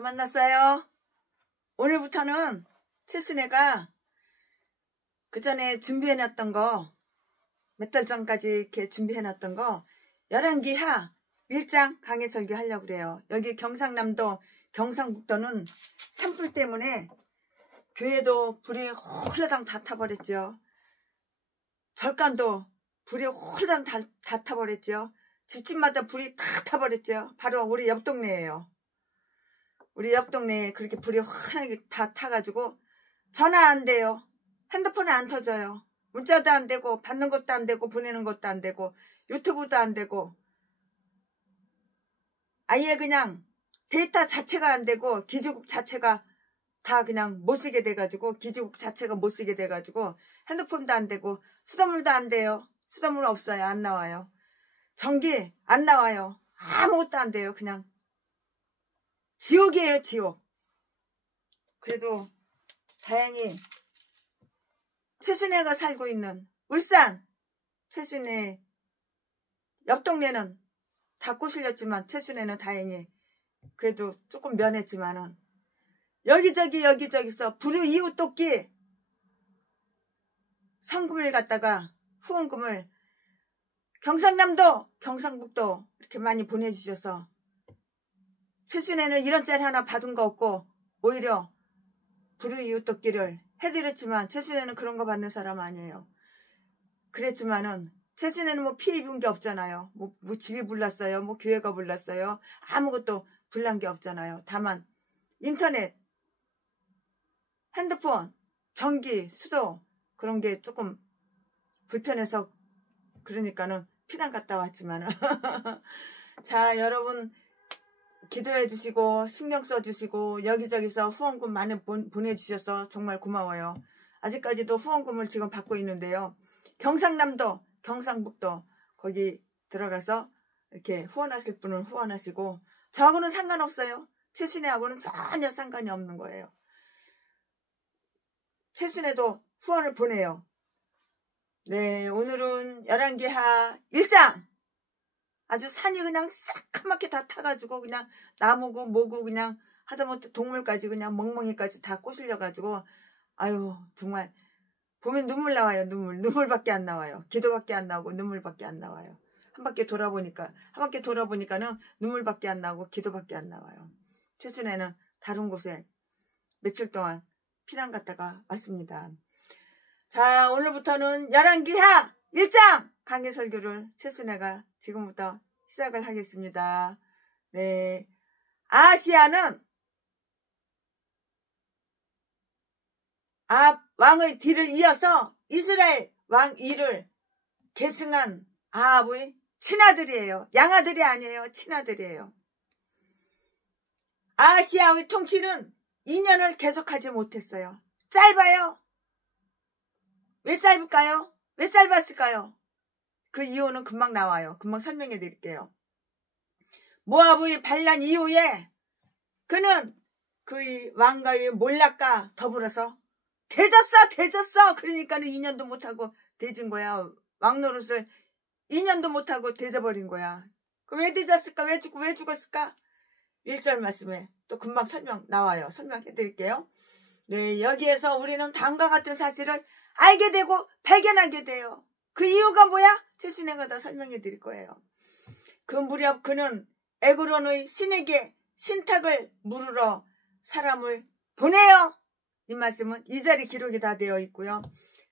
만났어요. 오늘부터는 최순애가 그 전에 준비해놨던 거, 몇 달 전까지 이렇게 준비해놨던 거 11기하 1장 강해설교 하려고 그래요. 여기 경상남도, 경상북도는 산불 때문에 교회도 불이 홀라당 다 타버렸죠. 절간도 불이 홀라당 다 타버렸죠. 집집마다 불이 다 타버렸죠. 바로 우리 옆 동네예요. 우리 옆 동네에 그렇게 불이 환하게 다 타가지고 전화 안 돼요. 핸드폰이 안 터져요. 문자도 안 되고 받는 것도 안 되고 보내는 것도 안 되고 유튜브도 안 되고 아예 그냥 데이터 자체가 안 되고 기지국 자체가 다 그냥 못 쓰게 돼가지고 기지국 자체가 못 쓰게 돼가지고 핸드폰도 안 되고 수돗물도 안 돼요. 수돗물 없어요. 안 나와요. 전기 안 나와요. 아무것도 안 돼요. 그냥 지옥이에요. 지옥. 그래도 다행히 최순애가 살고 있는 울산 최순애 옆 동네는 다 꼬실렸지만 최순애는 다행히 그래도 조금 면했지만은 여기저기서 불의 이웃 돕기 성금을 갖다가 후원금을 경상남도 경상북도 이렇게 많이 보내주셔서 최순애는 이런 짤 하나 받은 거 없고 오히려 불의 이웃 돕기를 해드렸지만 최순애는 그런 거 받는 사람 아니에요. 그랬지만은 최순애는 뭐 피해 입은 게 없잖아요. 뭐 집이 불났어요. 뭐 교회가 불났어요. 아무것도 불난 게 없잖아요. 다만 인터넷, 핸드폰, 전기, 수도 그런 게 조금 불편해서 그러니까는 피난 갔다 왔지만은 자 여러분 기도해 주시고 신경 써 주시고 여기저기서 후원금 많이 보내주셔서 정말 고마워요. 아직까지도 후원금을 지금 받고 있는데요. 경상남도 경상북도 거기 들어가서 이렇게 후원하실 분은 후원하시고 저하고는 상관없어요. 최순애하고는 전혀 상관이 없는 거예요. 최순애도 후원을 보내요. 네, 오늘은 11기하 1장 아주 산이 그냥 새까맣게 다 타가지고 그냥 나무고 뭐고 그냥 하다못해 동물까지 그냥 멍멍이까지 다 꼬실려가지고 아유 정말 보면 눈물 나와요. 눈물밖에 안 나와요. 기도밖에 안 나오고 눈물밖에 안 나와요. 한 바퀴 돌아보니까는 눈물밖에 안 나오고 기도밖에 안 나와요. 최순애는 다른 곳에 며칠 동안 피난 갔다가 왔습니다. 자 오늘부터는 11기하 1장 강해설교를 최순애가 지금부터 시작을 하겠습니다. 네, 아하시야는 왕의 뒤를 이어서 이스라엘 왕 위를 계승한 아합의 친아들이에요. 양아들이 아니에요. 친아들이에요. 아하시야의 통치는 2년을 계속하지 못했어요. 짧아요. 왜 짧을까요? 왜 짧았을까요? 그 이유는 금방 나와요. 금방 설명해 드릴게요. 모압의 반란 이후에 그는 그 왕가의 몰락과 더불어서 대졌어 그러니까는 2년도 못하고 대진 거야. 왕 노릇을 2년도 못하고 대져버린 거야. 그럼 왜 대졌을까? 왜 죽었을까? 1절 말씀에 또 금방 나와요. 설명해 드릴게요. 네, 여기에서 우리는 다음과 같은 사실을 알게 되고 발견하게 돼요. 그 이유가 뭐야? 최순애가 다 설명해 드릴 거예요. 그 무렵 그는 에그론의 신에게 신탁을 물으러 사람을 보내요. 이 말씀은 2절에 기록이 다 되어 있고요.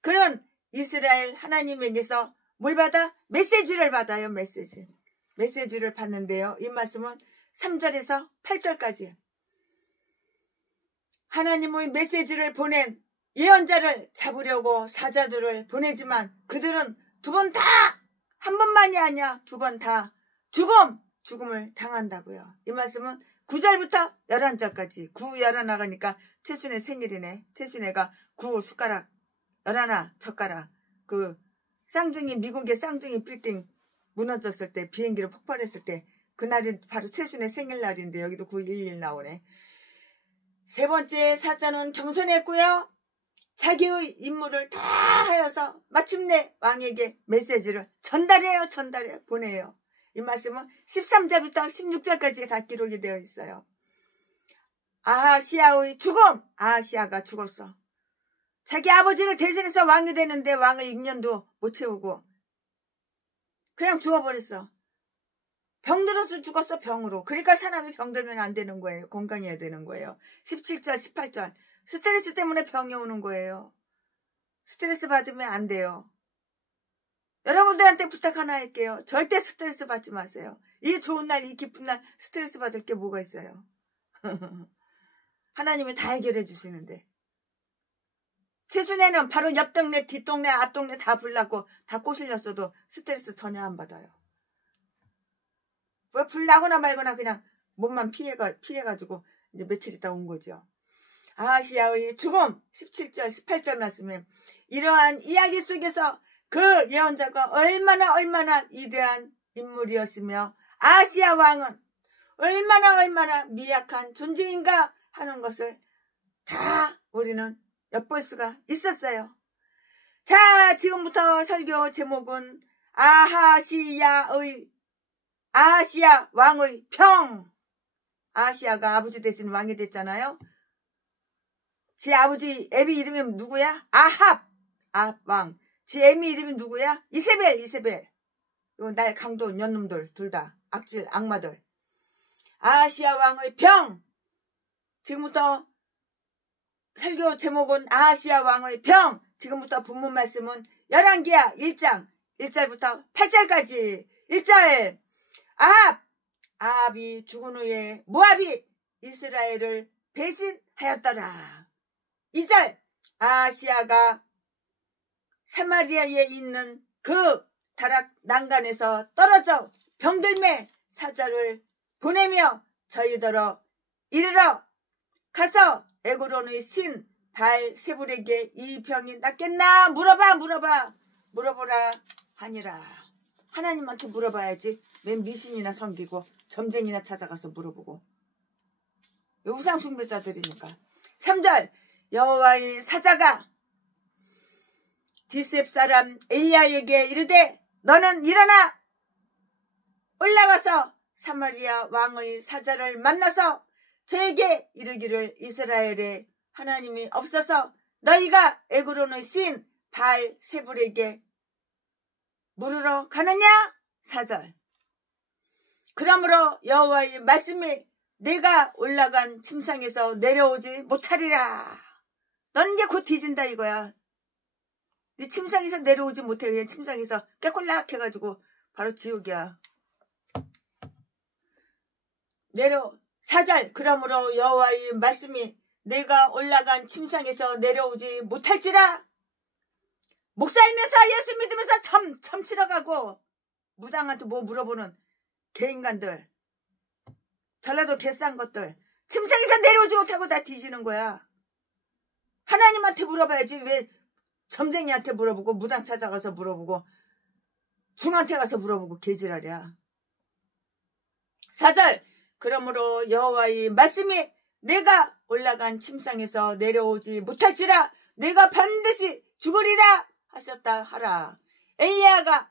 그는 이스라엘 하나님에게서 뭘 받아? 메시지를 받아요. 메시지를 받는데요. 이 말씀은 3절에서 8절까지 하나님의 메시지를 보낸 예언자를 잡으려고 사자들을 보내지만 그들은 두 번 다 한 번만이 아니야. 두 번 다 죽음을 당한다고요. 이 말씀은 9절부터 11절까지 9, 11 나가니까 최순애 생일이네. 최순애가 9 숟가락 11 젓가락 그 쌍둥이 미국의 쌍둥이 빌딩 무너졌을 때 비행기로 폭발했을 때 그날이 바로 최순애 생일날인데 여기도 911 나오네. 세 번째 사자는 겸손했고요. 자기의 임무를 다 하여서 마침내 왕에게 메시지를 전달해요. 보내요. 이 말씀은 13절부터 16절까지 다 기록이 되어 있어요. 아하시아의 죽음. 아하시아가 죽었어. 자기 아버지를 대신해서 왕이 되는데 왕을 6년도 못 채우고 그냥 죽어버렸어. 병들어서 죽었어. 병으로. 그러니까 사람이 병들면 안 되는 거예요. 건강해야 되는 거예요. 17절 18절 스트레스 때문에 병이 오는 거예요. 스트레스 받으면 안 돼요. 여러분들한테 부탁 하나 할게요. 절대 스트레스 받지 마세요. 이 좋은 날, 이 기쁜 날 스트레스 받을 게 뭐가 있어요. 하나님이 다 해결해 주시는데. 최순애는 바로 옆 동네, 뒷 동네, 앞 동네 다 불나고 다 꼬실렸어도 스트레스 전혀 안 받아요. 왜 불나거나 말거나 그냥 몸만 피해가지고 이제 며칠 있다 온 거죠. 아하시아의 죽음 17절 18절 말씀에 이러한 이야기 속에서 그 예언자가 얼마나 위대한 인물이었으며 아하시아 왕은 얼마나 미약한 존재인가 하는 것을 다 우리는 엿볼 수가 있었어요. 자, 지금부터 설교 제목은 아하시아 왕의 평. 아하시아가 아버지 대신 왕이 됐잖아요. 지 아버지 애비 이름이 누구야? 아합 왕. 지 애미 이름이 누구야? 이세벨. 요 날 강도 년놈들 둘 다 악질 악마들. 아하시아 왕의 평. 지금부터 설교 제목은 아하시아 왕의 평. 지금부터 본문 말씀은 열왕기야 1장 1절부터 8절까지. 1절 아합이 죽은 후에 모압이 이스라엘을 배신하였더라. 2절 아하시아가 사마리아에 있는 그 다락 난간에서 떨어져 병들매 사자를 보내며 저희더러 이르러 가서 에그론의 신 발세불에게 이 병이 낫겠나 물어보라 하니라. 하나님한테 물어봐야지. 맨 미신이나 섬기고 점쟁이나 찾아가서 물어보고. 우상 숭배자들이니까. 3절 여호와의 사자가 디셉 사람 엘리야에게 이르되 너는 일어나 올라가서 사마리아 왕의 사자를 만나서 저에게 이르기를 이스라엘에 하나님이 없어서 너희가 에그론의 신 발세불에게 물으러 가느냐? 4절 그러므로 여호와의 말씀이 내가 올라간 침상에서 내려오지 못하리라. 너는 이제 곧 뒤진다 이거야. 네 침상에서 내려오지 못해. 그냥 침상에서 깨꼴락 해가지고 바로 지옥이야. 4절 그러므로 여호와의 말씀이 내가 올라간 침상에서 내려오지 못할지라. 목사이면서 예수 믿으면서 참 치러가고 무당한테 뭐 물어보는 개인간들, 전라도 개싼 것들 침상에서 내려오지 못하고 다 뒤지는 거야. 하나님한테 물어봐야지. 왜 점쟁이한테 물어보고 무당 찾아가서 물어보고 중한테 가서 물어보고 개지랄이야. 4절 그러므로 여호와의 말씀이 내가 올라간 침상에서 내려오지 못할지라 내가 반드시 죽으리라 하셨다 하라. 엘리야가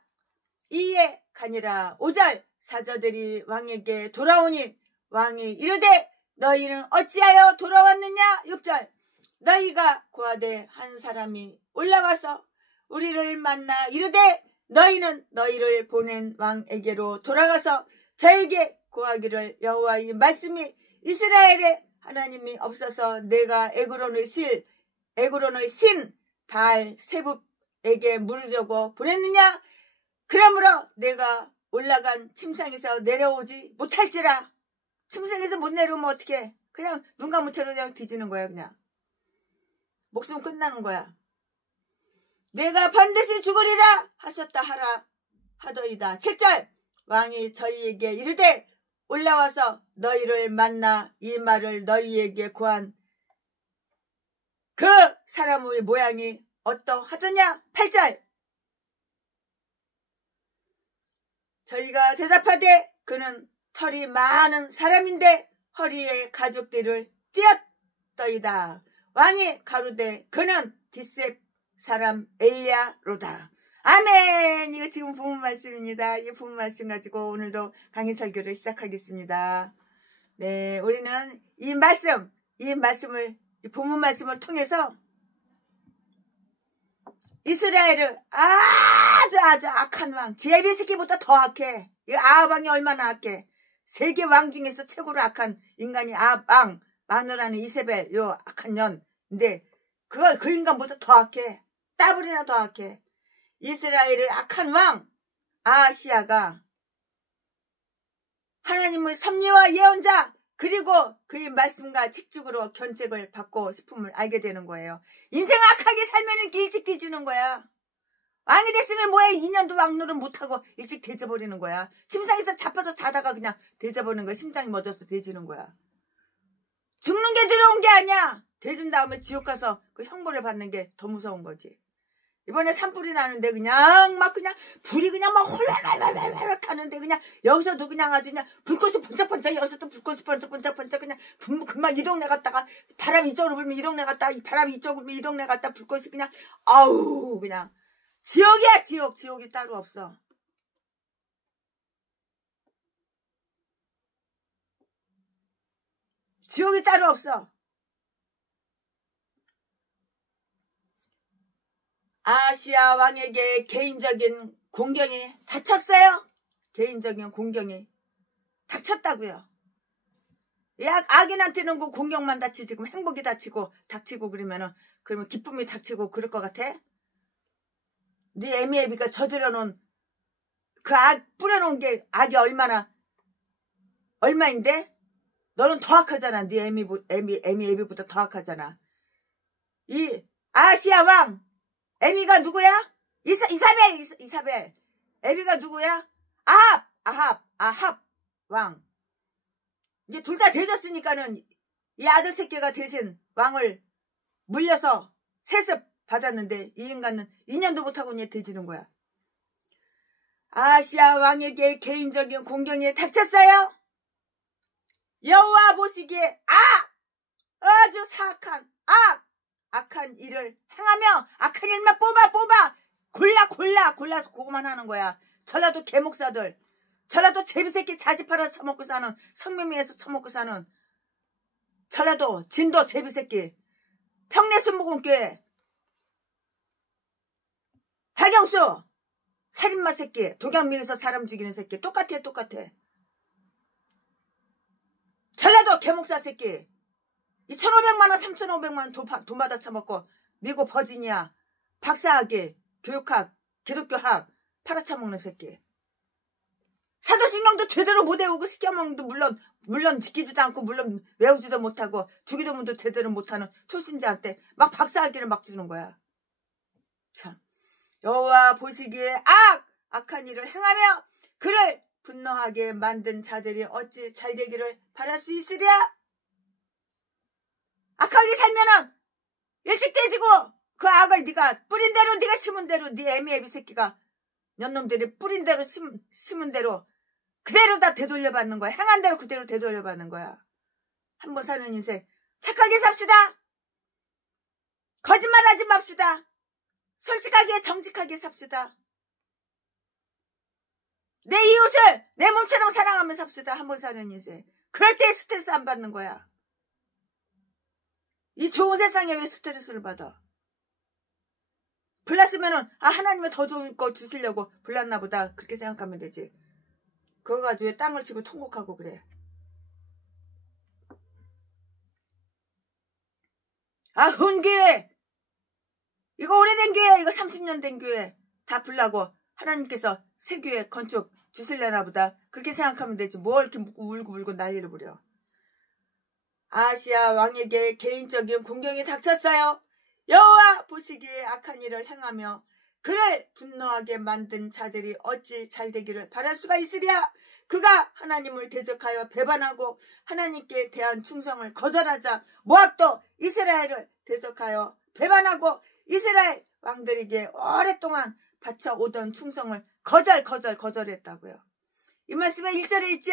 이에 가니라. 5절 사자들이 왕에게 돌아오니 왕이 이르되 너희는 어찌하여 돌아왔느냐. 6절 너희가 고하되 한 사람이 올라와서 우리를 만나 이르되 너희는 너희를 보낸 왕에게로 돌아가서 저에게 고하기를 여호와의 말씀이 이스라엘에 하나님이 없어서 내가 에그론의 신 발세불에게 물으려고 보냈느냐. 그러므로 내가 올라간 침상에서 내려오지 못할지라. 침상에서 못 내려오면 어떡해. 그냥 눈 감은 채로 그냥 뒤지는 거야. 그냥 목숨 끝나는 거야. 내가 반드시 죽으리라 하셨다 하더이다. 7절 왕이 저희에게 이르되 올라와서 너희를 만나 이 말을 너희에게 고한 그 사람의 모양이 어떠하더냐. 8절 저희가 대답하되 그는 털이 많은 사람인데 허리에 가죽들을 띄었더이다. 왕이 가로되 그는 디셉 사람 엘리야로다. 아멘. 이거 지금 본문 말씀입니다. 이 본문 말씀 가지고 오늘도 강의 설교를 시작하겠습니다. 네, 우리는 이 말씀 이 말씀을, 이 본문 말씀을 통해서 이스라엘을 아주 악한 왕, 제비새끼보다 더 악해. 이 아합 왕이 얼마나 악해. 세계 왕 중에서 최고로 악한 인간이 아합 왕, 마누라는 이세벨, 요 악한 년. 근데 그 인간보다 더 악해. 더블이나 더 악해. 이스라엘을 악한 왕 아하시야가 하나님의 섭리와 예언자, 그리고 그의 말씀과 책찍으로 견책을 받고 싶음을 알게 되는 거예요. 인생 악하게 살면 이렇게 일찍 뒤지는 거야. 왕이 됐으면 뭐해, 2년도 왕노릇 못하고 일찍 뒤져버리는 거야. 침상에서 잡혀서 자다가 그냥 뒤져버리는 거야. 심장이 멎어서 뒤지는 거야. 죽는 게 두려운 게 아니야. 뒤진 다음에 지옥 가서 그 형벌을 받는 게 더 무서운 거지. 이번에 산불이 나는데 그냥 불이 그냥 막 홀랄랄랄랄 타는데 그냥 여기서도 그냥 아주 그냥 불꽃이 번쩍번쩍, 여기서도 불꽃이 번쩍번쩍 그냥 금방 이 동네 갔다가 바람이 이쪽으로 불면 이 동네 갔다가 바람이 이쪽으로 불면 이 동네 갔다가 불꽃이 그냥 아우 그냥 지옥이야. 지옥이 따로 없어. 지옥이 따로 없어. 아하시야 왕에게 개인적인 공경이 닥쳤어요. 개인적인 공경이 닥쳤다고요. 악인한테는 그 공경만 닥치지, 지금 행복이 닥치고 그러면 기쁨이 닥치고 그럴 것 같아? 네 에미에비가 저지러놓은 그 악 뿌려놓은 게 악이 얼마인데? 너는 더 악하잖아. 네 에미에비보다 더 악하잖아. 이 아하시야 왕 에미가 누구야? 이사벨. 에비가 누구야? 아합 왕. 이제 둘 다 되졌으니까는 이 아들 새끼가 대신 왕을 물려서 세습 받았는데 이 인간은 2년도 못하고 이제 뒤지는 거야. 아하시야 왕에게 개인적인 공경이 닥쳤어요. 여호와 보시기에 아주 사악한 악한 일을 행하며 악한 일만 뽑아 골라서 그거만 하는 거야. 전라도 개목사들, 전라도 제비새끼 자지 팔아서 처먹고 사는, 성명리에서 처먹고 사는 전라도 진도 제비새끼, 평내순복음교회 하경수 살인마 새끼, 독양미에서 사람 죽이는 새끼 똑같아. 전라도 개목사 새끼 2,500만원 3,500만원 돈 받아 처먹고 미국 버지니아 박사학위 교육학 기독교학 팔아쳐먹는 새끼. 사도신경도 제대로 못 외우고 시켜먹는 도 물론 지키지도 않고 물론 외우지도 못하고 주기도문도 제대로 못하는 초신자한테 막 박사학위를 막 주는 거야. 참, 여호와 보시기에 악한 일을 행하며 그를 분노하게 만든 자들이 어찌 잘되기를 바랄 수 있으랴. 악하게 살면은 일찍 돼지고 그 악을 네가 뿌린 대로, 네가 심은 대로, 네 에미에비 새끼가 년놈들이 뿌린 대로 심은 대로 그대로 다 되돌려받는 거야. 행한 대로 그대로 되돌려받는 거야. 한번 사는 인생 착하게 삽시다. 거짓말하지 맙시다. 솔직하게 정직하게 삽시다. 내 이웃을 내 몸처럼 사랑하며 삽시다. 한번 사는 인생. 그럴 때 스트레스 안 받는 거야. 이 좋은 세상에 왜 스트레스를 받아? 불났으면은 하나님은 더 좋은 거 주시려고 불났나 보다 그렇게 생각하면 되지. 그거 가지고 왜 땅을 치고 통곡하고 그래. 훈교회 이거 오래된 교회, 이거 30년 된 교회 다 불나고 하나님께서 새 교회 건축 주실려나 보다 그렇게 생각하면 되지. 뭘 이렇게 울고 난리를 부려. 아하시야 왕에게 개인적인 공경이 닥쳤어요. 여호와 보시기에 악한 일을 행하며 그를 분노하게 만든 자들이 어찌 잘되기를 바랄 수가 있으랴. 그가 하나님을 대적하여 배반하고 하나님께 대한 충성을 거절하자 모압도 이스라엘을 대적하여 배반하고 이스라엘 왕들에게 오랫동안 바쳐오던 충성을 거절했다고요. 이 말씀에 1절에 있죠.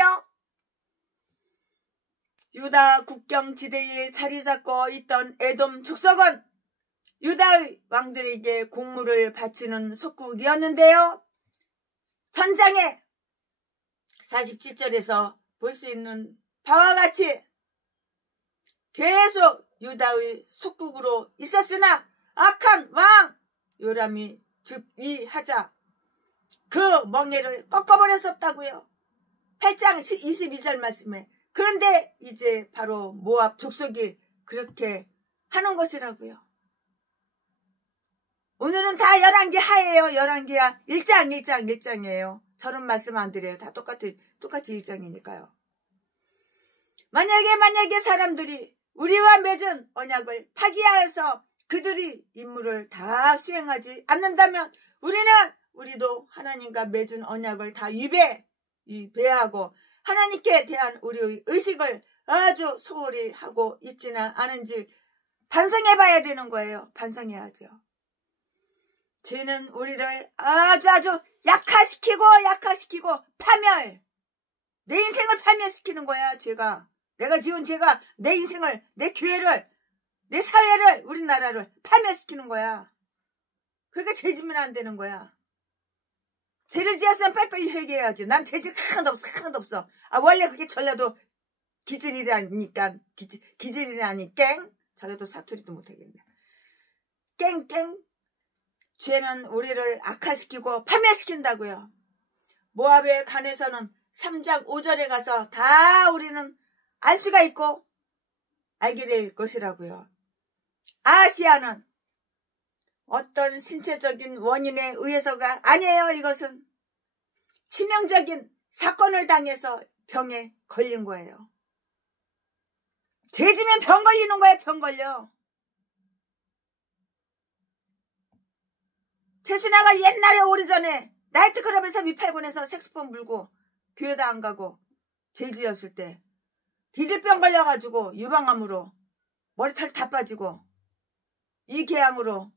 유다 국경지대에 자리 잡고 있던 에돔 족속은 유다의 왕들에게 공물을 바치는 속국이었는데요. 전장에 47절에서 볼 수 있는 바와 같이 계속 유다의 속국으로 있었으나 악한 왕 요람이 즉위하자 그 멍에를 꺾어버렸었다고요. 8장 22절 말씀에. 그런데 이제 바로 모압 족속이 그렇게 하는 것이라고요. 오늘은 다 11개 하예요. 11개야. 1장이에요. 저런 말씀 안 드려요. 다 똑같이 1장이니까요. 만약에 사람들이 우리와 맺은 언약을 파기하여서 그들이 임무를 다 수행하지 않는다면 우리도 하나님과 맺은 언약을 다 위배하고 하나님께 대한 우리의 의식을 아주 소홀히 하고 있지는 않은지 반성해봐야 되는 거예요. 반성해야죠. 죄는 우리를 아주 약화시키고 파멸. 내 인생을 파멸시키는 거야. 죄가. 내가 지은 죄가 내 인생을, 내 교회를, 내 사회를, 우리나라를 파멸시키는 거야. 그러니까 죄 지면 안 되는 거야. 죄를 지었으면 빨리빨리 회개해야지. 난 죄질 하나도 없어. 원래 그게 전라도 기질이라니까. 기질이라니 전라도 사투리도 못하겠네. 깽. 죄는 우리를 악화시키고 파멸시킨다고요. 모압에 관해서는 3장 5절에 가서 다 우리는 알 수가 있고 알게 될 것이라고요. 아시아는 어떤 신체적인 원인에 의해서가 아니에요. 이것은 치명적인 사건을 당해서 병에 걸린 거예요. 죄지면 병 걸리는 거예요. 병 걸려. 최순아가 옛날에 오래전에 나이트클럽에서 미팔군에서 색소폰 물고 교회도 안 가고 죄지었을 때 디질병 걸려가지고 유방암으로 머리털 다 빠지고 이궤양으로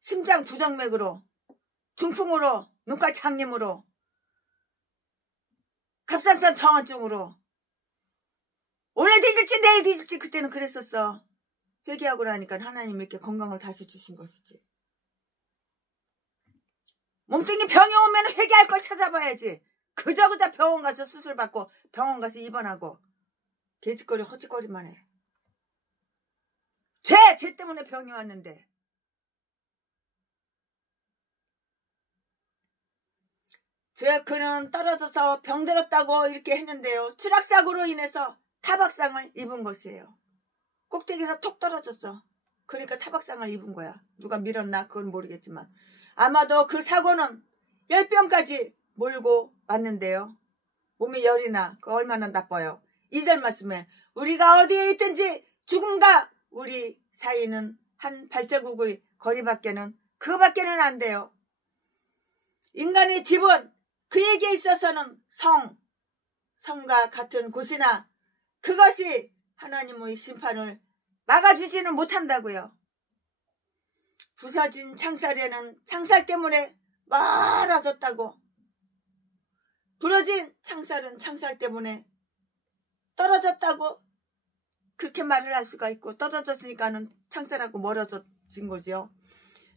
심장 부정맥으로 중풍으로 눈깔 장염으로 갑상선 정화증으로 오늘 뒤질지 내일 뒤질지 그때는 그랬었어. 회개하고 나니까 하나님 이렇게 건강을 다시 주신 것이지. 몸뚱이 병이 오면 회개할 걸 찾아봐야지. 그저 병원 가서 수술받고 병원 가서 입원하고 개짓거리 헛짓거리만 해. 죄 때문에 병이 왔는데. 그는 떨어져서 병들었다고 이렇게 했는데요. 추락사고로 인해서 타박상을 입은 것이에요. 꼭대기에서 톡 떨어졌어. 그러니까 타박상을 입은 거야. 누가 밀었나 그건 모르겠지만 아마도 그 사고는 열병까지 몰고 왔는데요. 몸에 열이 나. 그 얼마나 나빠요. 2절 말씀에 우리가 어디에 있든지 죽음과 우리 사이는 한 발자국의 거리밖에는 그거밖에는 안 돼요. 인간의 집은 그에게 있어서는 성과 같은 곳이나 그것이 하나님의 심판을 막아주지는 못한다고요. 부서진 창살에는 창살 때문에 말아졌다고. 부러진 창살은 창살 때문에 떨어졌다고 그렇게 말을 할 수가 있고 떨어졌으니까는 창살하고 멀어진 거죠.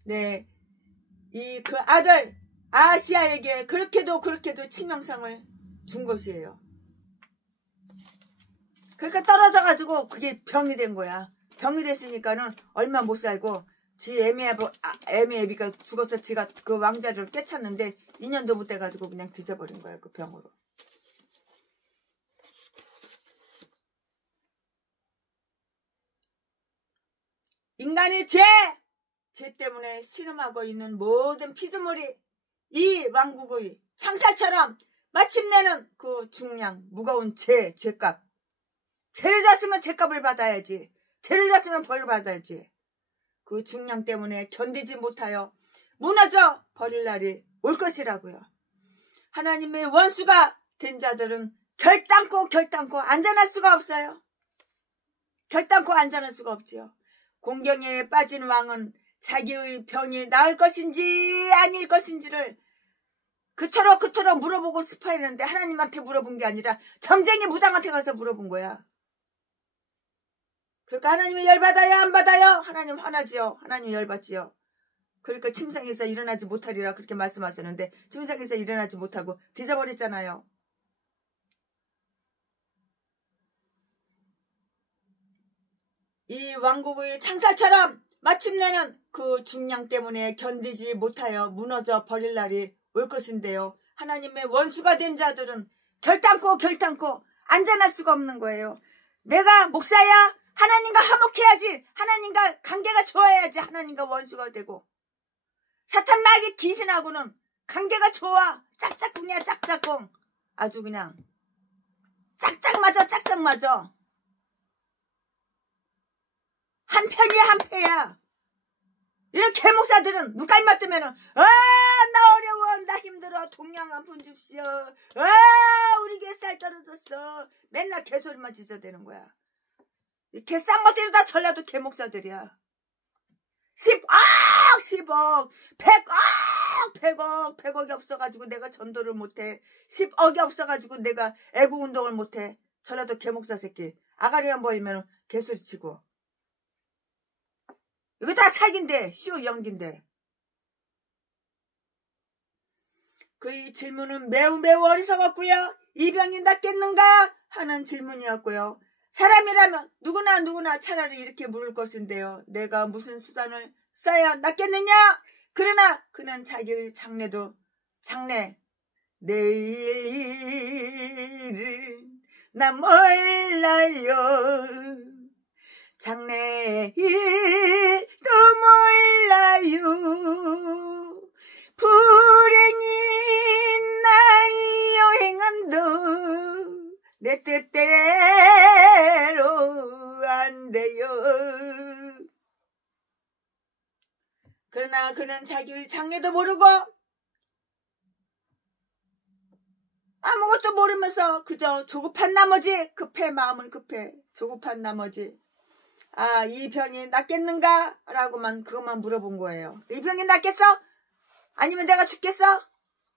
네, 그 아들 아시아에게 그렇게도 치명상을 준 것이에요. 그러니까 떨어져가지고 그게 병이 된 거야. 병이 됐으니까는 얼마 못 살고 지 에미에비가 죽어서 지가 그 왕자를 꿰찼는데 2년도 못 돼가지고 그냥 뒤져버린 거야. 그 병으로. 인간의 죄 때문에 신음하고 있는 모든 피조물이 이 왕국의 창살처럼 마침내는 그 중량 무거운 죄값. 죄를 졌으면 죄값을 받아야지. 죄를 졌으면 벌을 받아야지. 그 중량 때문에 견디지 못하여 무너져 버릴 날이 올 것이라고요. 하나님의 원수가 된 자들은 결단코 안전할 수가 없어요. 결단코 안전할 수가 없지요. 공경에 빠진 왕은 자기의 병이 나을 것인지 아닐 것인지를 그토록 물어보고 싶어했는데 하나님한테 물어본 게 아니라 점쟁이 무당한테 가서 물어본 거야. 그러니까 하나님이 열받아요 안 받아요? 하나님 화나지요. 하나님 열받지요. 그러니까 침상에서 일어나지 못하리라 그렇게 말씀하셨는데 침상에서 일어나지 못하고 뒤져버렸잖아요. 이 왕국의 창살처럼 마침내는 그 중량 때문에 견디지 못하여 무너져 버릴 날이 올 것인데요. 하나님의 원수가 된 자들은 결단코 안전할 수가 없는 거예요. 내가 목사야? 하나님과 화목해야지. 하나님과 관계가 좋아야지. 하나님과 원수가 되고. 사탄 마귀 귀신하고는 관계가 좋아. 짝짝꿍이야 짝짝꿍. 아주 그냥 짝짝 맞아. 한 편이야 한 패야. 이런 개목사들은 눈깔 맞으면은 나 어려워, 나 힘들어, 동양 한 푼 줍시오, 우리 개 쌀 떨어졌어. 맨날 개소리만 짖어대는 거야. 이 개 쌍것들이 다 전라도 개목사들이야. 10억 100억이 없어가지고 내가 전도를 못해. 10억이 없어가지고 내가 애국운동을 못해. 전라도 개목사 새끼 아가리만 보이면 개소리 치고. 이거 다 사기인데, 쇼 연기인데. 그 질문은 매우 어리석었고요. 이 병이 낫겠는가 하는 질문이었고요. 사람이라면 누구나 차라리 이렇게 물을 것인데요. 내가 무슨 수단을 써야 낫겠느냐? 그러나 그는 자기의 장래 내일을 난 몰라요. 장래일도 몰라요. 불행인 나의 여행함도 내 뜻대로 안 돼요. 그러나 그는 자기의 장래도 모르고 아무것도 모르면서 그저 조급한 나머지, 마음은 급해. 조급한 나머지, 이 병이 낫겠는가? 라고만 그것만 물어본 거예요. 이 병이 낫겠어? 아니면 내가 죽겠어?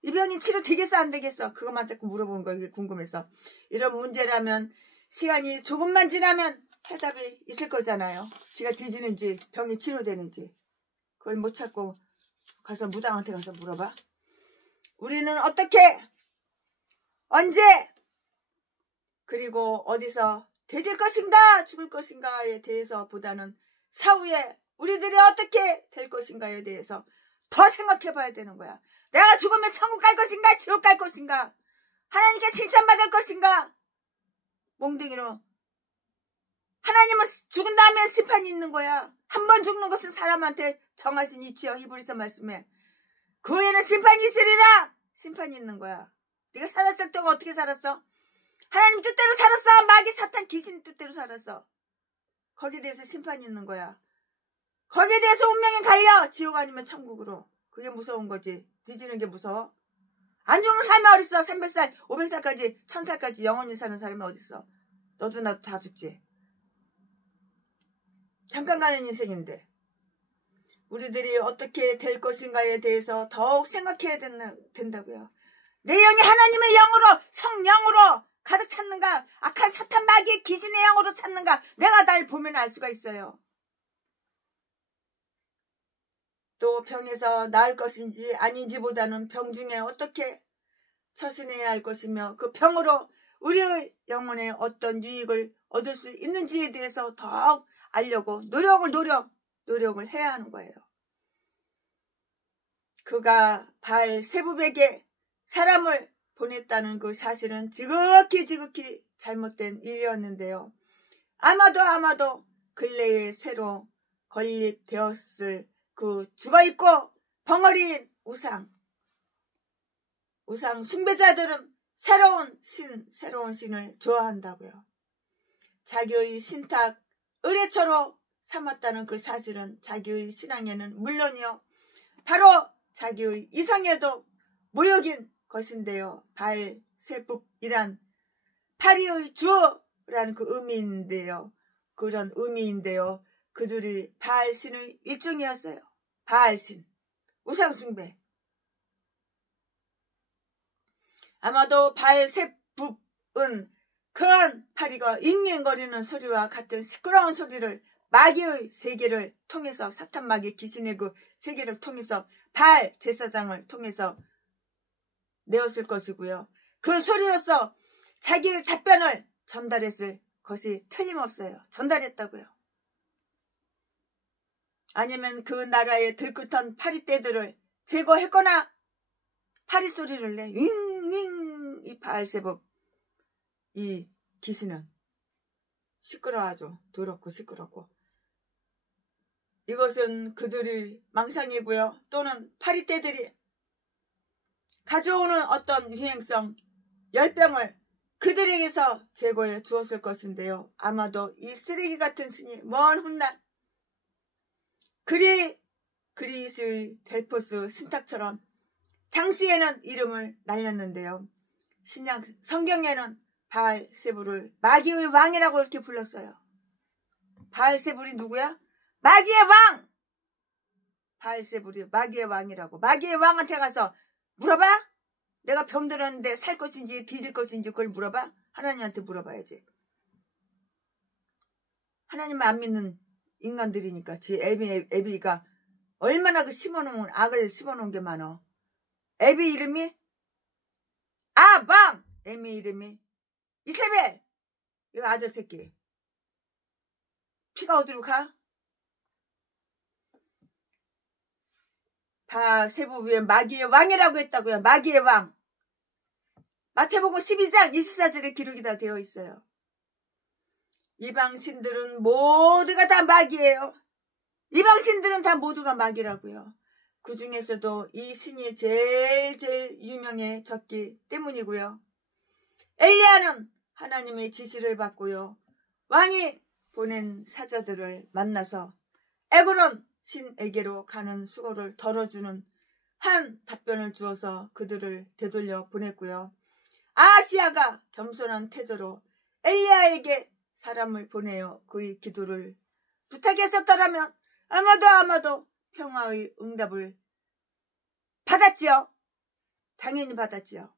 이 병이 치료되겠어? 안 되겠어? 그것만 자꾸 물어보는 거예요. 이게 궁금해서. 이런 문제라면 시간이 조금만 지나면 해답이 있을 거잖아요. 지가 뒤지는지 병이 치료되는지. 그걸 못 찾고 가서 무당한테 가서 물어봐. 우리는 어떻게, 언제, 그리고 어디서 되질 것인가 죽을 것인가에 대해서 보다는 사후에 우리들이 어떻게 될 것인가에 대해서 더 생각해 봐야 되는 거야. 내가 죽으면 천국 갈 것인가 지옥 갈 것인가, 하나님께 칭찬받을 것인가. 몽둥이로 하나님은 죽은 다음에 심판이 있는 거야. 한 번 죽는 것은 사람한테 정하신 이치여, 히브리서 말씀에. 그 후에는 심판이 있으리라. 심판이 있는 거야. 네가 살았을 때가 어떻게 살았어? 하나님 뜻대로 살았어? 마귀 사탄 귀신 뜻대로 살았어? 거기에 대해서 심판이 있는 거야. 거기에 대해서 운명이 갈려. 지옥 아니면 천국으로. 그게 무서운 거지. 뒤지는 게 무서워? 안 죽는 사람이 어딨어? 300살 500살까지 1000살까지 영원히 사는 사람이 어딨어? 너도 나도 다 죽지. 잠깐 가는 인생인데. 우리들이 어떻게 될 것인가에 대해서 더욱 생각해야 된다고요. 내 영이 하나님의 영으로, 성령으로 가득 찼는가? 악한 사탄 마귀의 귀신의 영으로 찼는가? 내가 날 보면 알 수가 있어요. 또 병에서 나을 것인지 아닌지 보다는 병 중에 어떻게 처신해야 할 것이며 그 병으로 우리의 영혼에 어떤 유익을 얻을 수 있는지에 대해서 더욱 알려고 노력을 해야 하는 거예요. 그가 바알세붑에게 사람을 보냈다는 그 사실은 지극히 잘못된 일이었는데요. 아마도 근래에 새로 건립되었을 그 죽어있고 벙어리인 우상 숭배자들은 새로운 신을 좋아한다고요. 자기의 신탁 의뢰처로 삼았다는 그 사실은 자기의 신앙에는 물론이요, 바로 자기의 이성에도 모욕인 것인데요. 바알세붑이란 파리의 주라는 그 의미인데요. 그런 의미인데요. 그들이 바알신의 일종이었어요. 바알신, 우상숭배. 아마도 바알세붑은 그런 파리가 잉잉거리는 소리와 같은 시끄러운 소리를 마귀의 세계를 통해서, 사탄 마귀 귀신의 그 세계를 통해서, 바알 제사장을 통해서 내었을 것이고요. 그 소리로서 자기의 답변을 전달했을 것이 틀림없어요. 전달했다고요. 아니면 그 나라의 들끓던 파리떼들을 제거했거나 파리소리를 내. 윙윙. 이 바알세불 이 귀신은 시끄러워하죠. 더럽고 시끄럽고. 이것은 그들이 망상이고요. 또는 파리떼들이 가져오는 어떤 유행성 열병을 그들에게서 제거해 주었을 것인데요. 아마도 이 쓰레기 같은 신이 먼 훗날 그리스의 델포스 신탁처럼 당시에는 이름을 날렸는데요. 신약 성경에는 바알세불을 마귀의 왕이라고 이렇게 불렀어요. 바알세불이 누구야? 마귀의 왕! 바알세불이 마귀의 왕이라고. 마귀의 왕한테 가서 물어봐? 내가 병들었는데 살 것인지 뒤질 것인지 그걸 물어봐? 하나님한테 물어봐야지. 하나님을 안 믿는 인간들이니까. 지 애비가 얼마나 그 심어놓은 악을 심어놓은 게 많어. 애비 이름이 아방! 애미 이름이 이세벨! 이거 아들 새끼. 피가 어디로 가? 바알세불 위에 마귀의 왕이라고 했다고요. 마귀의 왕. 마태복음 12장 24절에 기록이 다 되어 있어요. 이방신들은 모두가 다 마귀예요. 이방신들은 다 모두가 마귀라고요. 그 중에서도 이 신이 제일 유명해졌기 때문이고요. 엘리야는 하나님의 지시를 받고요. 왕이 보낸 사자들을 만나서 에그론 신에게로 가는 수고를 덜어주는 한 답변을 주어서 그들을 되돌려 보냈고요. 아하시야가 겸손한 태도로 엘리야에게 사람을 보내어 그의 기도를 부탁했었더라면 아마도 평화의 응답을 받았지요. 당연히 받았지요.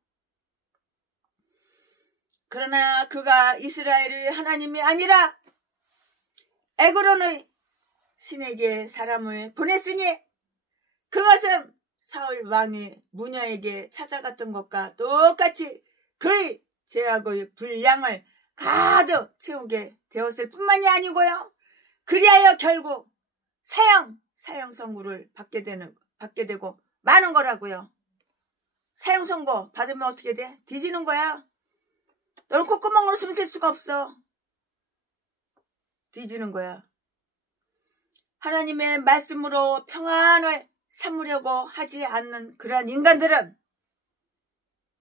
그러나 그가 이스라엘의 하나님이 아니라 에그론의 신에게 사람을 보냈으니 그것은 사울 왕이 무녀에게 찾아갔던 것과 똑같이 그의 죄악의 분량을 가득 채우게 되었을 뿐만이 아니고요. 그리하여 결국 사형 선고를 받게 되고 마는 거라고요. 사형 선고 받으면 어떻게 돼? 뒤지는 거야. 너는 콧구멍으로 숨 쉴 수가 없어. 뒤지는 거야. 하나님의 말씀으로 평안을 삼으려고 하지 않는 그러한 인간들은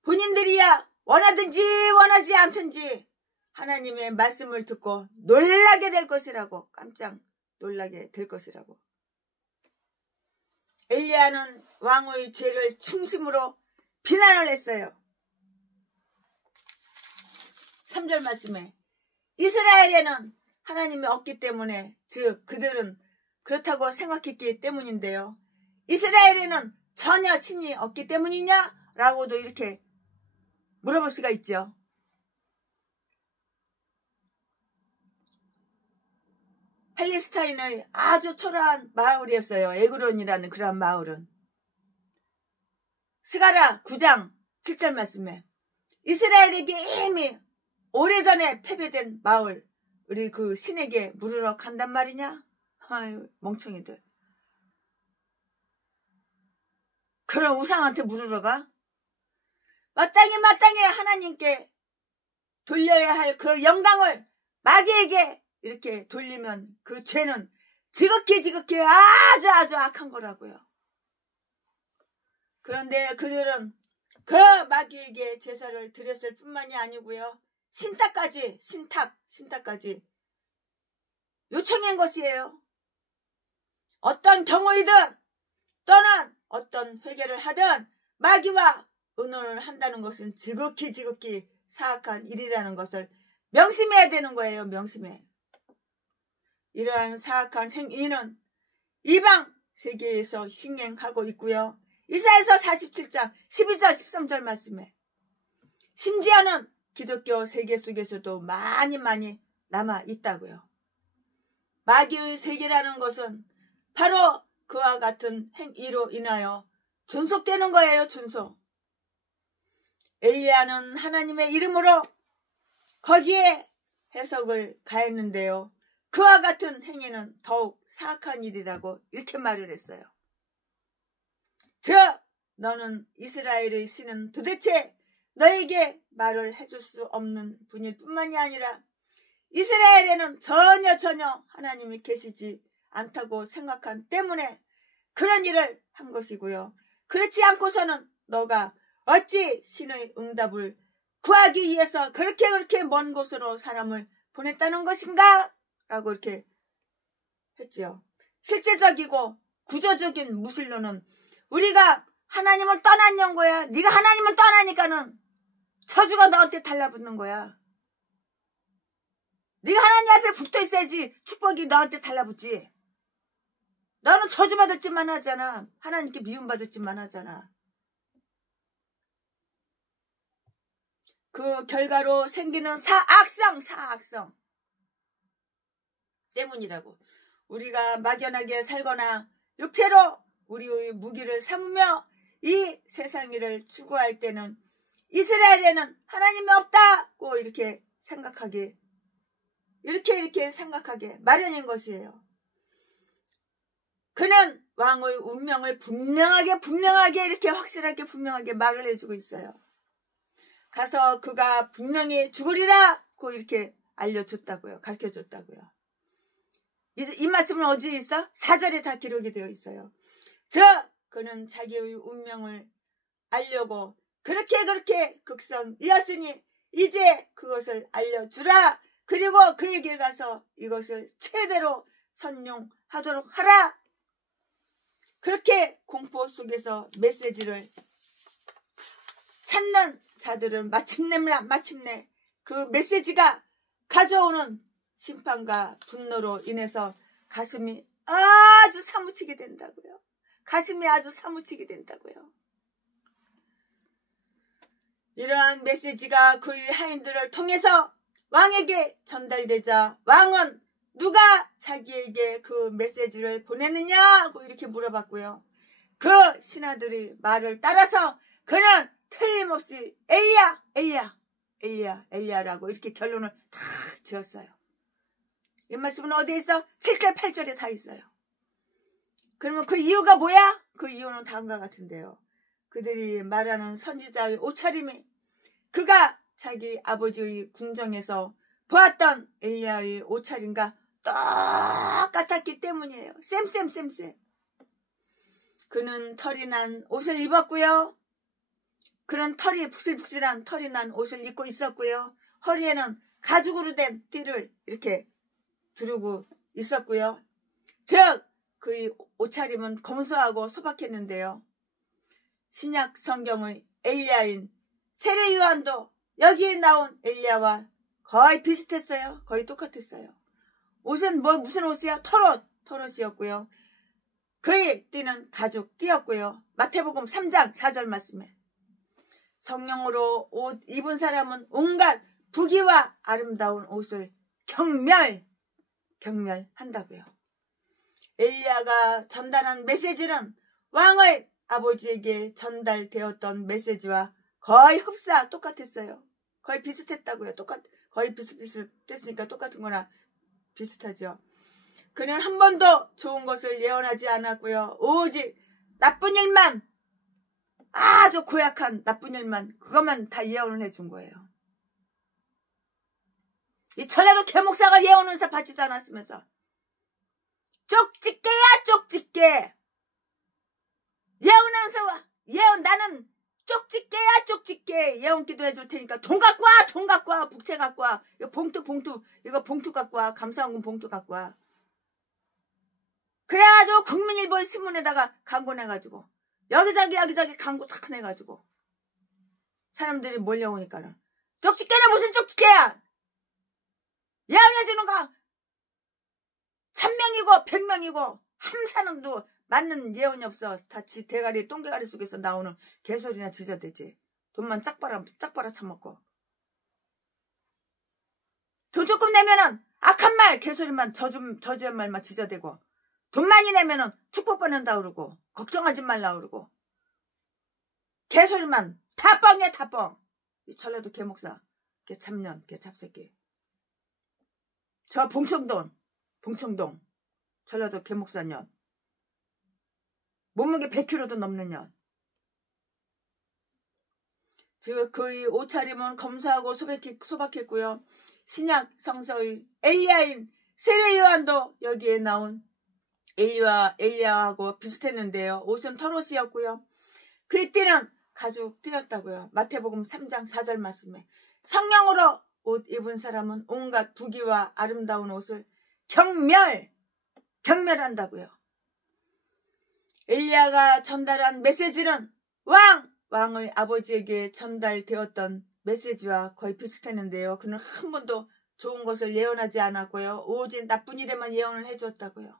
본인들이야 원하든지 원하지 않든지 하나님의 말씀을 듣고 놀라게 될 것이라고. 깜짝 놀라게 될 것이라고. 엘리야는 왕의 죄를 중심으로 비난을 했어요. 3절 말씀에 이스라엘에는 하나님이 없기 때문에, 즉 그들은 그렇다고 생각했기 때문인데요. 이스라엘에는 전혀 신이 없기 때문이냐? 라고도 이렇게 물어볼 수가 있죠. 팔레스타인의 아주 초라한 마을이었어요. 에그론이라는 그런 마을은. 스가랴 9장 7절 말씀에 이스라엘에게 이미 오래전에 패배된 마을, 우리 그 신에게 물으러 간단 말이냐? 아유, 멍청이들. 그런 우상한테 물으러 가? 마땅히 하나님께 돌려야 할 그 영광을 마귀에게 이렇게 돌리면 그 죄는 지극히 아주 악한 거라고요. 그런데 그들은 그 마귀에게 제사를 드렸을 뿐만이 아니고요. 신탁까지 요청한 것이에요. 어떤 경우이든 또는 어떤 회개를 하든 마귀와 의논을 한다는 것은 지극히 사악한 일이라는 것을 명심해야 되는 거예요. 명심해. 이러한 사악한 행위는 이방 세계에서 행행하고 있고요. 이사야서 47장 12절 13절 말씀에 심지어는 기독교 세계 속에서도 많이 남아 있다고요. 마귀의 세계라는 것은 바로 그와 같은 행위로 인하여 존속되는 거예요. 존속. 엘리야는 하나님의 이름으로 거기에 해석을 가했는데요. 그와 같은 행위는 더욱 사악한 일이라고 이렇게 말을 했어요. 너는 이스라엘의 신은 도대체 너에게 말을 해줄 수 없는 분일 뿐만이 아니라 이스라엘에는 전혀 하나님이 계시지 않다고 생각한 때문에 그런 일을 한 것이고요. 그렇지 않고서는 너가 어찌 신의 응답을 구하기 위해서 그렇게 먼 곳으로 사람을 보냈다는 것인가? 라고 이렇게 했지요. 실제적이고 구조적인 무신론은 우리가 하나님을 떠났냐는 거야. 네가 하나님을 떠나니까는 저주가 너한테 달라붙는 거야. 네가 하나님 앞에 붙어 있어야지 축복이 너한테 달라붙지. 너는 저주받을 짓만 하잖아. 하나님께 미움받을 짓만 하잖아. 그 결과로 생기는 사악성 때문이라고. 우리가 막연하게 살거나 육체로 우리의 무기를 삼으며 이 세상 일을 추구할 때는 이스라엘에는 하나님이 없다고 이렇게 생각하게 마련인 것이에요. 그는 왕의 운명을 분명하게 이렇게 확실하게 분명하게 말을 해주고 있어요. 가서 그가 분명히 죽으리라고 이렇게 알려줬다고요. 가르쳐줬다고요. 이 말씀은 어디에 있어? 4절에 다 기록이 되어 있어요. 그는 자기의 운명을 알려고 그렇게 극성이었으니 이제 그것을 알려주라. 그리고 그에게 가서 이것을 최대로 선용하도록 하라. 그렇게 공포 속에서 메시지를 찾는 자들은 마침내 그 메시지가 가져오는 심판과 분노로 인해서 가슴이 아주 사무치게 된다고요. 이러한 메시지가 그의 하인들을 통해서 왕에게 전달되자 왕은 누가 자기에게 그 메시지를 보내느냐고 이렇게 물어봤고요. 그 신하들의 말을 따라서 그는 틀림없이 엘리야라고 이렇게 결론을 다 지었어요. 이 말씀은 어디에 있어? 7절 8절에 다 있어요. 그러면 그 이유가 뭐야? 그 이유는 다음과 같은데요. 그들이 말하는 선지자의 옷차림이 그가 자기 아버지의 궁정에서 보았던 엘리야의 옷차림과 똑같았기 때문이에요. 쌤. 그는 털이 난 옷을 입었고요. 그런 북슬북슬한 털이 난 옷을 입고 있었고요. 허리에는 가죽으로 된 띠를 이렇게 두르고 있었고요. 즉 그의 옷차림은 검소하고 소박했는데요. 신약 성경의 엘리야인 세례 요한도 여기에 나온 엘리야와 거의 비슷했어요. 거의 똑같았어요. 옷은 무슨 옷이야? 털옷이었고요. 그의 띠는 가죽 띠였고요. 마태복음 3장 4절 말씀에 성령으로 옷 입은 사람은 온갖 부귀와 아름다운 옷을 경멸한다고요. 엘리야가 전달한 메시지는 왕의 아버지에게 전달되었던 메시지와 거의 흡사 똑같았어요. 거의 비슷했다고요. 거의 비슷했으니까 똑같은 거나 비슷하죠. 그는 한 번도 좋은 것을 예언하지 않았고요. 오직 나쁜 일만, 아주 고약한 나쁜 일만, 그것만 다 예언을 해준 거예요. 이 전에도 개목사가 예언은사 받지도 않았으면서 쪽집게 예언 나는 쪽집게 예언 기도해 줄 테니까 돈 갖고 와 북채 갖고 와 이거 봉투 갖고 와 감사원금 봉투 갖고 와. 그래가지고 국민일보 신문에다가 광고 내가지고 여기저기 광고 탁 내가지고 사람들이 몰려오니까는 쪽집게는 무슨 쪽집게야. 예언해주는 거 1000명이고 100명이고 한 사람도 맞는 예언이 없어. 다 대가리 똥대가리 속에서 나오는 개소리나 지저대지. 돈만 짝 빨아 처먹고. 돈 조금 내면은 악한 말 개소리만 저주한 말만 지저대고, 돈 많이 내면은 축복받는다 그러고 걱정하지 말라 그러고 개소리만 다 뻥이야 다 뻥. 이 전라도 개목사 개 참년 개 잡새끼. 저 봉청돈 봉청동 전라도 계목사년 몸무게 100kg도 넘는 년. 즉 그의 옷차림은 검소하고 소박했고요. 신약 성서의 엘리야인 세례 요한도 여기에 나온 엘리야하고 비슷했는데요. 옷은 털옷이었고요. 그의 띠는 가죽 띠였다고요. 마태복음 3장 4절 말씀에 성령으로 옷 입은 사람은 온갖 부귀와 아름다운 옷을 경멸한다고요. 엘리야가 전달한 메시지는 왕의 아버지에게 전달되었던 메시지와 거의 비슷했는데요. 그는 한 번도 좋은 것을 예언하지 않았고요. 오직 나쁜 일에만 예언을 해주었다고요.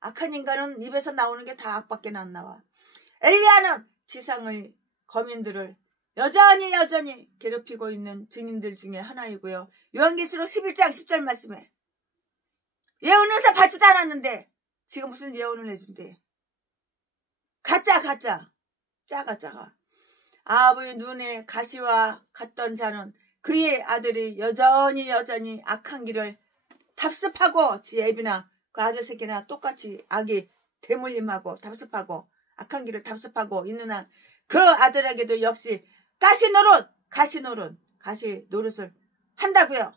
악한 인간은 입에서 나오는 게 다 악밖에 안 나와. 엘리야는 지상의 거민들을 여전히 괴롭히고 있는 증인들 중에 하나이고요. 요한계시록 11장 10절 말씀에 예언 의사 받지도 않았는데 지금 무슨 예언을 해준대. 가짜 작아. 아합의 눈에 가시와 같던 자는 그의 아들이 여전히 악한 길을 답습하고 지 애비나 그 아들 새끼나 똑같이 악이 대물림하고 답습하고 악한 길을 답습하고 있는 한 그 아들에게도 역시 가시 노릇을 한다고요.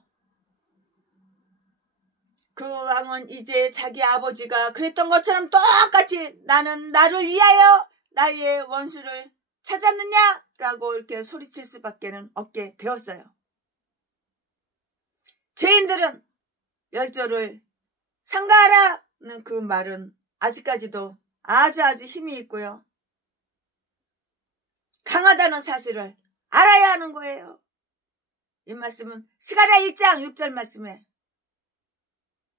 그 왕은 이제 자기 아버지가 그랬던 것처럼 똑같이 나는 나를 위하여 나의 원수를 찾았느냐? 라고 이렇게 소리칠 수밖에는 없게 되었어요. 죄인들은 열조를 상가하라는 그 말은 아직까지도 아주 힘이 있고요. 강하다는 사실을 알아야 하는 거예요. 이 말씀은 스가랴 1장 6절 말씀에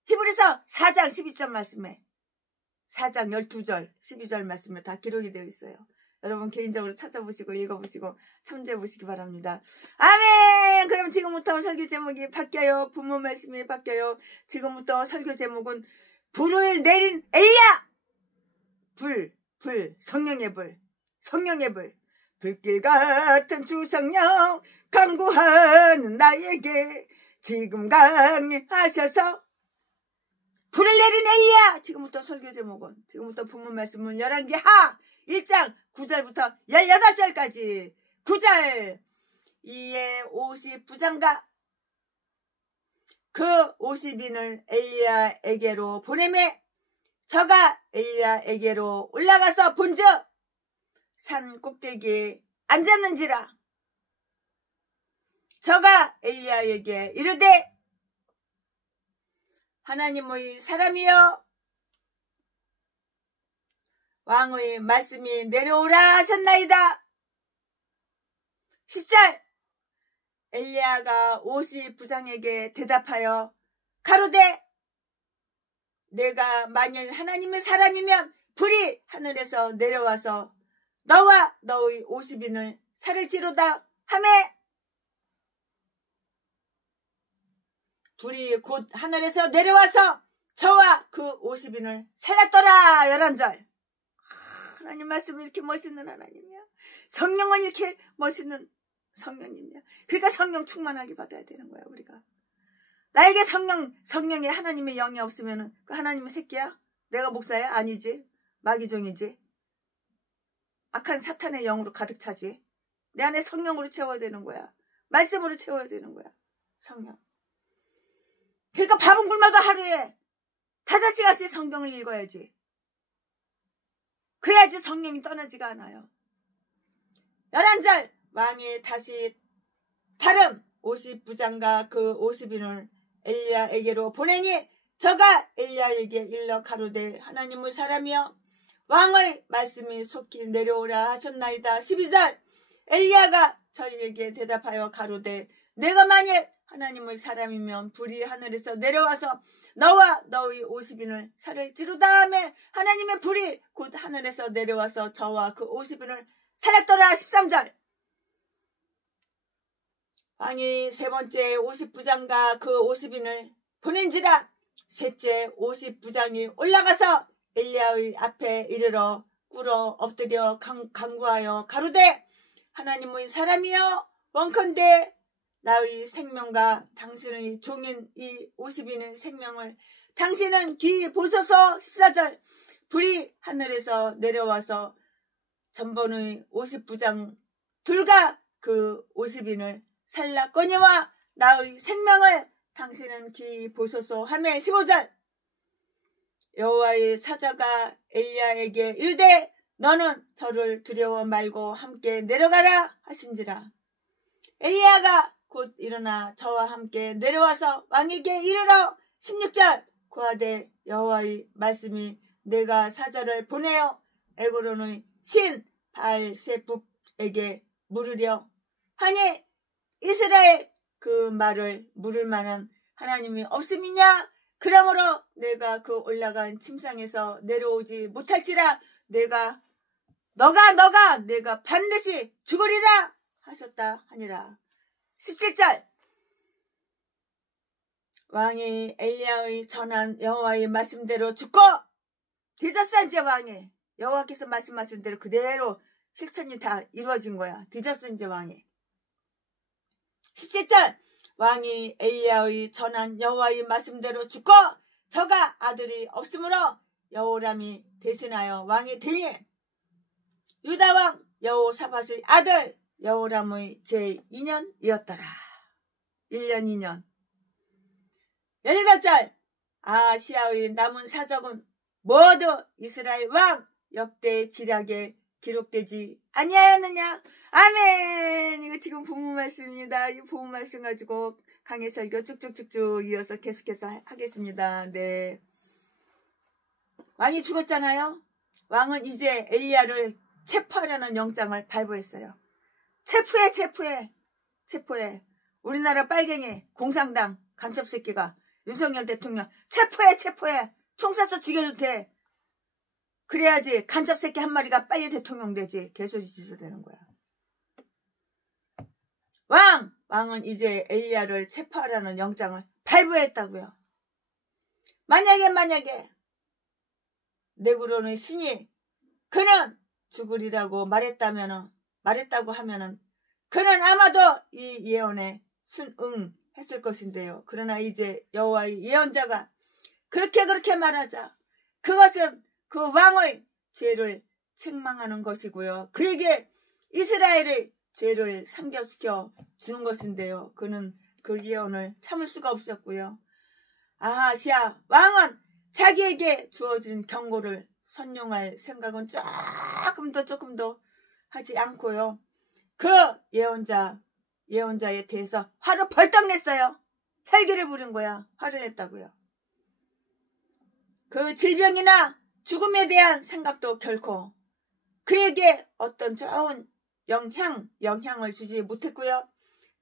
히브리서 4장 12절 말씀에 4장 12절 12절 말씀에 다 기록이 되어 있어요. 여러분 개인적으로 찾아보시고 읽어보시고 참조해보시기 바랍니다. 아멘. 그럼 지금부터 설교 제목이 바뀌어요. 부모 말씀이 바뀌어요. 지금부터 설교 제목은 불을 내린 엘리야. 성령의 불. 불길 같은 주성령 강구하는 나에게 지금 강림하셔서 불을 내린 엘리야. 지금부터 설교 제목은 지금부터 본문 말씀은 열왕기 하 1장 9절부터 18절까지 9절 이에 50부장과 그 50인을 엘리야에게로 보내매 저가 엘리야에게로 올라가서 본즉 산 꼭대기에 앉았는지라. 저가 엘리야에게 이르되 하나님의 사람이여 왕의 말씀이 내려오라 하셨나이다. 10절 엘리야가 50부장에게 대답하여 가로되 내가 만일 하나님의 사람이면 불이 하늘에서 내려와서 너와 너의 50인을 살을지로다 하매 불이 곧 하늘에서 내려와서 저와 그 50인을 살렸더라. 11절 하나님 말씀이 이렇게 멋있는 하나님이야. 성령은 이렇게 멋있는 성령님이야. 그러니까 성령 충만하게 받아야 되는 거야. 우리가 나에게 성령에 하나님의 영이 없으면 그 하나님의 새끼야? 내가 목사야? 아니지. 마귀종이지. 악한 사탄의 영으로 가득 차지. 내 안에 성령으로 채워야 되는 거야. 말씀으로 채워야 되는 거야. 성령. 그러니까 밥은 굶어도 하루에 5시간씩 성경을 읽어야지. 그래야지 성령이 떠나지가 않아요. 11절 왕이 다시 다른 50부장과 그 50인을 엘리야에게로 보내니 저가 엘리야에게 일러 가로되 하나님의 사람이여 왕의 말씀이 속히 내려오라 하셨나이다. 12절 엘리야가 저희에게 대답하여 가로되 내가 만일 하나님의 사람이면 불이 하늘에서 내려와서 너와 너의 50인을 살을지로다 하매 하나님의 불이 곧 하늘에서 내려와서 저와 그 50인을 살렸더라. 13절 왕이 세 번째 50부장과 그 50인을 보낸지라 셋째 50부장이 올라가서 엘리야의 앞에 이르러 꿇어 엎드려 간구하여 가로되 하나님의 사람이여 원컨대 나의 생명과 당신의 종인 이 50인의 생명을 당신은 귀히 보소서. 14절 불이 하늘에서 내려와서 전번의 50부장 둘과 그 50인을 살랐거니와 나의 생명을 당신은 귀히 보소서 하매 15절 여호와의 사자가 엘리야에게 이르되 너는 저를 두려워 말고 함께 내려가라 하신지라. 엘리야가 곧 일어나 저와 함께 내려와서 왕에게 이르러 16절 고하되 여호와의 말씀이 내가 사자를 보내어 에그론의 신 바알세붑에게 물으려 하니 이스라엘 그 말을 물을 만한 하나님이 없음이냐. 그러므로 내가 그 올라간 침상에서 내려오지 못할지라 내가 반드시 죽으리라 하셨다 하니라. 17절 왕이 엘리야의 전한 여호와의 말씀대로 죽고 뒤졌어. 이제 왕이 여호와께서 말씀하신 대로 그대로 실천이 다 이루어진 거야. 뒤졌어 이제 왕이. 17절 왕이 엘리야의 전한 여호와의 말씀대로 죽고 저가 아들이 없으므로 여호람이 대신하여 왕이 되니 유다왕 여호사밧의 아들 여호람의 제2년이었더라. 1년 2년. 18절 아시아의 남은 사적은 모두 이스라엘 왕 역대 지략에 기록되지 아니하였느냐. 아멘. 이거 지금 본문 말씀입니다. 이 본문 말씀 가지고 강의 설교 쭉쭉쭉쭉 이어서 계속해서 하겠습니다. 네. 왕이 죽었잖아요. 왕은 이제 엘리야를 체포하려는 영장을 발부했어요. 체포해. 우리나라 빨갱이 공산당 간첩새끼가 윤석열 대통령 체포해. 총 쏴서 죽여도 돼. 그래야지 간첩새끼 한 마리가 빨리 대통령 되지. 개소리 짓을 되는 거야. 왕은 이제 엘리야를 체포하라는 영장을 발부했다고요. 만약에 네그론의 신이 그는 죽으리라고 말했다고 하면은 그는 아마도 이 예언에 순응했을 것인데요. 그러나 이제 여호와의 예언자가 그렇게 말하자 그것은 그 왕의 죄를 책망하는 것이고요. 그에게 이스라엘의 죄를 상기시켜 주는 것인데요. 그는 그 예언을 참을 수가 없었고요. 아하시아 왕은 자기에게 주어진 경고를 선용할 생각은 조금 더 하지 않고요. 그 예언자에 대해서 화를 벌떡 냈어요. 혈기를 부린 거야. 화를 냈다고요. 그 질병이나 죽음에 대한 생각도 결코 그에게 어떤 좋은 영향을 주지 못했고요.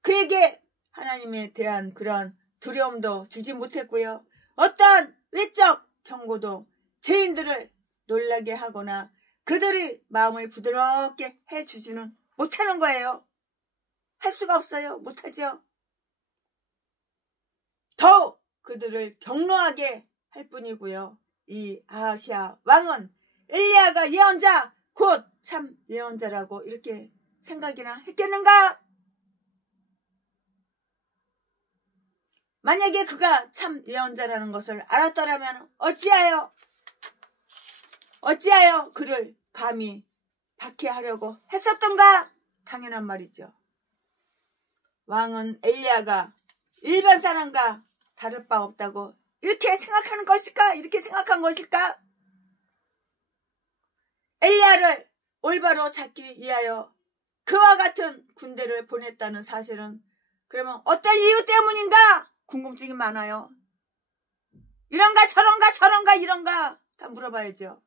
그에게 하나님에 대한 그런 두려움도 주지 못했고요. 어떤 외적 경고도 죄인들을 놀라게 하거나 그들의 마음을 부드럽게 해주지는 못하는 거예요. 할 수가 없어요. 못하죠. 더욱 그들을 격노하게 할 뿐이고요. 이 아하시아 왕은 엘리야가 예언자 곧 참 예언자라고 이렇게 생각이나 했겠는가? 만약에 그가 참 예언자라는 것을 알았더라면 어찌하여 그를 감히 박해하려고 했었던가? 당연한 말이죠. 왕은 엘리야가 일반 사람과 다를 바 없다고 이렇게 생각하는 것일까? 이렇게 생각한 것일까? 엘리야를 올바로 잡기 위하여 그와 같은 군대를 보냈다는 사실은 그러면 어떤 이유 때문인가? 궁금증이 많아요. 이런가 저런가 다 물어봐야죠.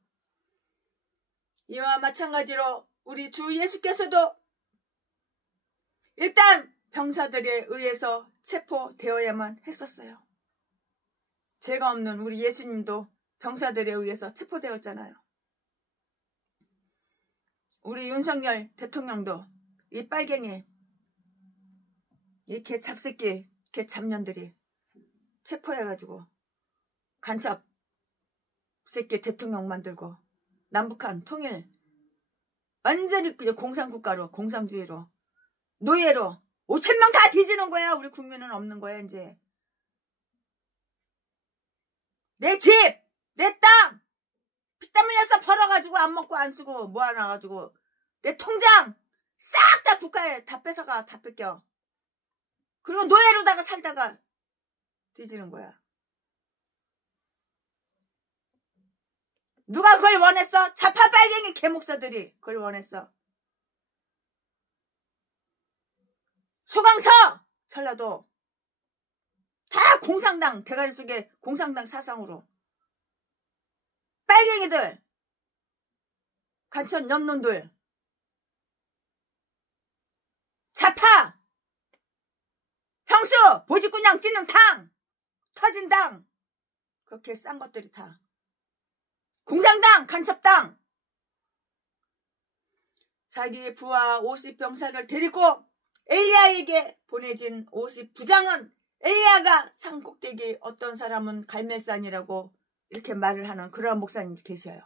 이와 마찬가지로 우리 주 예수께서도 일단 병사들에 의해서 체포되어야만 했었어요. 죄가 없는 우리 예수님도 병사들에 의해서 체포되었잖아요. 우리 윤석열 대통령도 이 빨갱이 이 개잡새끼 개잡년들이 체포해가지고 간첩 새끼 대통령 만들고 남북한 통일 완전히 그냥 공산국가로 공산주의로 노예로 5,000명 다 뒤지는 거야. 우리 국민은 없는 거야 이제. 내 집, 내 땅, 피땀 흘려서 벌어가지고 안 먹고 안 쓰고 모아놔가지고 내 통장 싹 다 국가에 다 뺏어가, 다 뺏겨. 그리고 노예로다가 살다가 뒤지는 거야. 누가 그걸 원했어? 좌파 빨갱이 개목사들이 그걸 원했어. 소강서 전라도 다 공산당 대가리 속에 공산당 사상으로 빨갱이들 간천 년놈들 좌파 형수 보직군장 찌는 탕 터진 당 그렇게 싼 것들이 다 공산당 간첩당 자기 부하 50병사를 데리고 엘리야에게 보내진 50부장은 엘리야가 산 꼭대기 어떤 사람은 갈멜산이라고 이렇게 말을 하는 그런 목사님이 계셔요.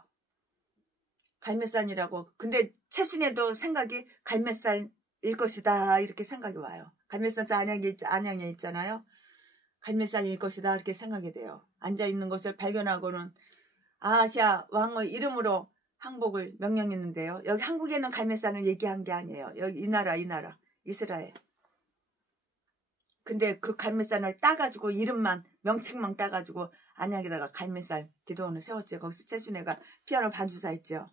갈멜산이라고. 근데 최순애도 생각이 갈멜산일 것이다 이렇게 생각이 와요. 갈멜산 안양에 있잖아요. 갈멜산일 것이다 이렇게 생각이 돼요. 앉아있는 것을 발견하고는 아시아 왕의 이름으로 항복을 명령했는데요. 여기 한국에는 갈멜산을 얘기한 게 아니에요. 여기 이 나라 이스라엘. 근데 그 갈멜산을 따가지고 이름만 명칭만 따가지고 안양에다가 갈멜산 기도원을 세웠죠. 거기서 최순애가 피아노 반주사 했죠.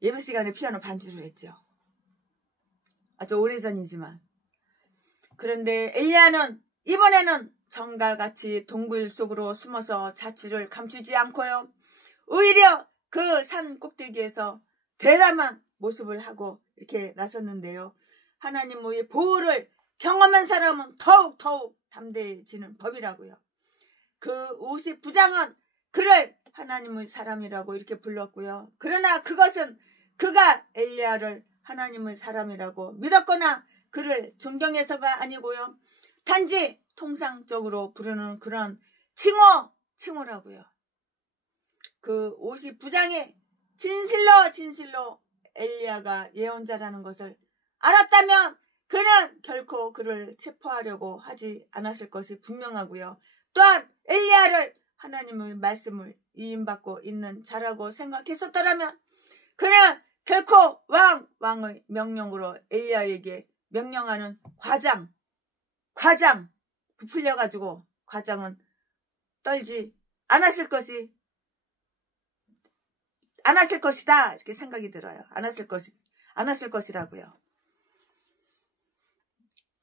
예배 시간에 피아노 반주를 했죠. 아주 오래전이지만. 그런데 엘리야는 이번에는 정과 같이 동굴 속으로 숨어서 자취를 감추지 않고요. 오히려 그 산 꼭대기에서 대담한 모습을 하고 이렇게 나섰는데요. 하나님의 보호를 경험한 사람은 더욱 담대해지는 법이라고요. 그 50부장은 그를 하나님의 사람이라고 이렇게 불렀고요. 그러나 그것은 그가 엘리야를 하나님의 사람이라고 믿었거나 그를 존경해서가 아니고요. 단지 통상적으로 부르는 그런 칭호라고요. 그 50부장이 진실로 엘리야가 예언자라는 것을 알았다면 그는 결코 그를 체포하려고 하지 않았을 것이 분명하고요. 또한 엘리야를 하나님의 말씀을 이임받고 있는 자라고 생각했었더라면 그는 결코 왕의 명령으로 엘리야에게 명령하는 과장 부풀려가지고 과장은 떨지 않았을 것이다 이렇게 생각이 들어요. 않았을 것이라고요.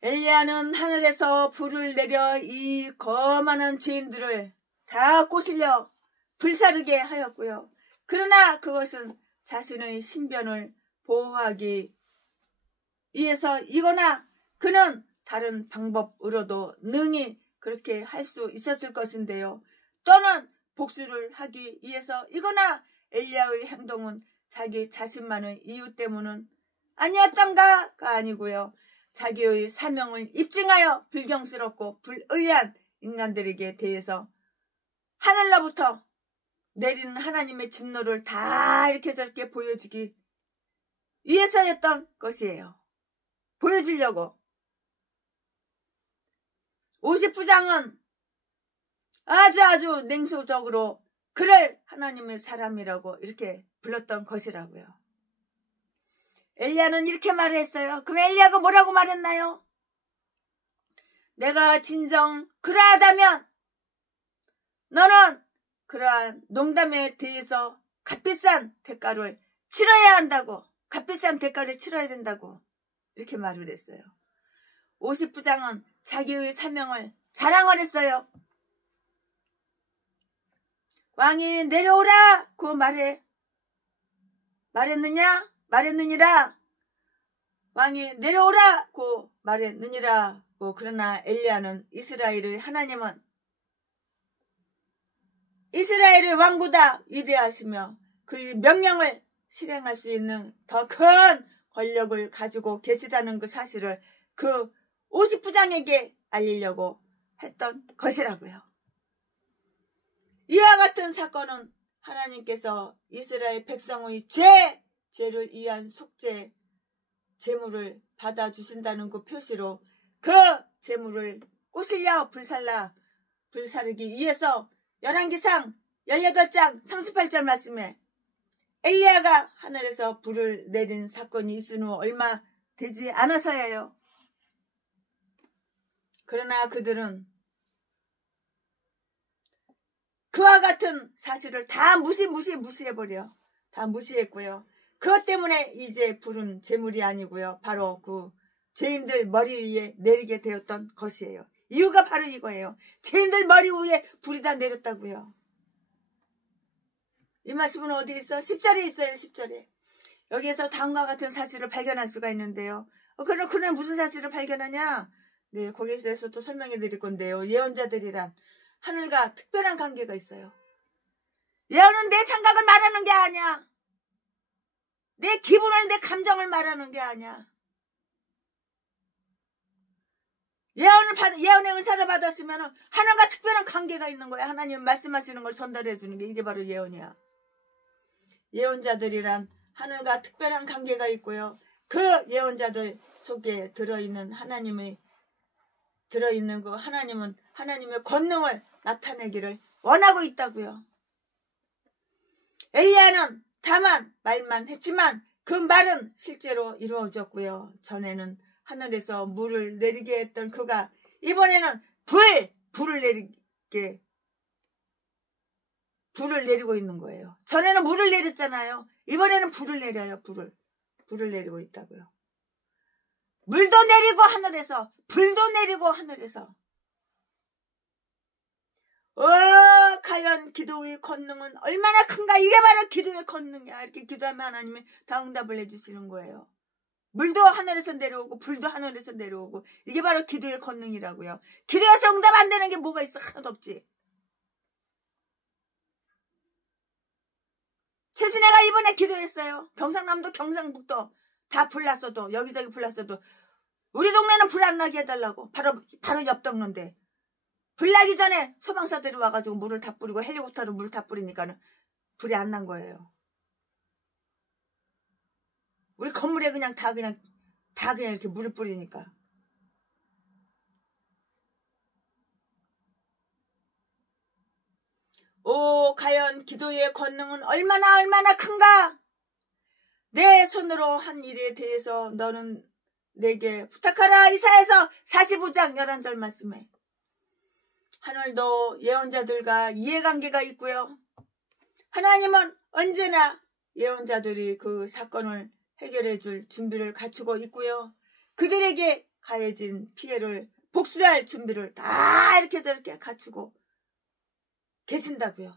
엘리야는 하늘에서 불을 내려 이 거만한 죄인들을 다 꼬실려 불사르게 하였고요. 그러나 그것은 자신의 신변을 보호하기 위해서이거나 그는 다른 방법으로도 능히 그렇게 할 수 있었을 것인데요. 또는 복수를 하기 위해서이거나 엘리야의 행동은 자기 자신만의 이유 때문은 아니었던가가 아니고요. 자기의 사명을 입증하여 불경스럽고 불의한 인간들에게 대해서 하늘로부터 내리는 하나님의 진노를 다 이렇게 저렇게 보여주기 위해서였던 것이에요. 보여주려고. 50부장은 아주 냉소적으로 그를 하나님의 사람이라고 이렇게 불렀던 것이라고요. 엘리야는 이렇게 말을 했어요. 그럼 엘리야가 뭐라고 말했나요? 내가 진정 그러하다면 너는 그러한 농담에 대해서 값비싼 대가를 치러야 한다고. 값비싼 대가를 치러야 된다고 이렇게 말을 했어요. 50부장은 자기의 사명을 자랑을 했어요. 왕이 내려오라고 말했느니라. 왕이 내려오라고 말했느니라고. 그러나 엘리야는 이스라엘의 하나님은 이스라엘의 왕보다 위대하시며 그 명령을 실행할 수 있는 더 큰 권력을 가지고 계시다는 그 사실을 그 50부장에게 알리려고 했던 것이라고요. 이와 같은 사건은 하나님께서 이스라엘 백성의 죄를 위한 속죄 재물을 받아주신다는 그 표시로 그 재물을 꼬실려 불사르기 위해서 열왕기상 18장 38절 말씀에 엘리야가 하늘에서 불을 내린 사건이 있은 후 얼마 되지 않아서예요. 그러나 그들은 그와 같은 사실을 다 무시해버려. 다 무시했고요. 그것 때문에 이제 불은 재물이 아니고요. 바로 그 죄인들 머리 위에 내리게 되었던 것이에요. 이유가 바로 이거예요. 죄인들 머리 위에 불이 다 내렸다고요. 이 말씀은 어디에 있어? 10절에 있어요. 10절에. 여기에서 다음과 같은 사실을 발견할 수가 있는데요. 그러나 무슨 사실을 발견하냐? 네, 거기에 대해서 또 설명해 드릴 건데요. 예언자들이란 하늘과 특별한 관계가 있어요. 예언은 내 생각을 말하는 게 아니야. 내 기분을, 내 감정을 말하는 게 아니야. 예언의 은사를 받았으면 하나님과 특별한 관계가 있는 거야. 하나님 말씀하시는 걸 전달해 주는 게 이게 바로 예언이야. 예언자들이란 하늘과 특별한 관계가 있고요. 그 예언자들 속에 들어있는 그 하나님은 하나님의 권능을 나타내기를 원하고 있다고요. 엘리야는 다만 말만 했지만 그 말은 실제로 이루어졌고요. 전에는 하늘에서 물을 내리게 했던 그가 이번에는 불을 내리고 있는 거예요. 전에는 물을 내렸잖아요. 이번에는 불을 내려요. 불을 내리고 있다고요. 물도 내리고 하늘에서, 불도 내리고 하늘에서. 과연 기도의 권능은 얼마나 큰가? 이게 바로 기도의 권능이야. 이렇게 기도하면 하나님이 다 응답을 해주시는 거예요. 물도 하늘에서 내려오고 불도 하늘에서 내려오고 이게 바로 기도의 권능이라고요. 기도에서 응답 안 되는 게 뭐가 있어? 하나도 없지. 최순애가 이번에 기도했어요. 경상남도 경상북도 다 불났어도, 여기저기 불났어도 우리 동네는 불 안 나게 해달라고. 바로 옆 동네인데 불 나기 전에 소방사들이 와가지고 물을 다 뿌리고 헬리콥터로 물 다 뿌리니까는 불이 안 난 거예요. 우리 건물에 다 그냥 이렇게 물을 뿌리니까. 과연 기도의 권능은 얼마나 큰가? 내 손으로 한 일에 대해서 너는 내게 부탁하라. 이사야서 45장 11절 말씀에 하늘도 예언자들과 이해관계가 있고요. 하나님은 언제나 예언자들이 그 사건을 해결해 줄 준비를 갖추고 있고요. 그들에게 가해진 피해를 복수할 준비를 다 이렇게 저렇게 갖추고 계신다고요.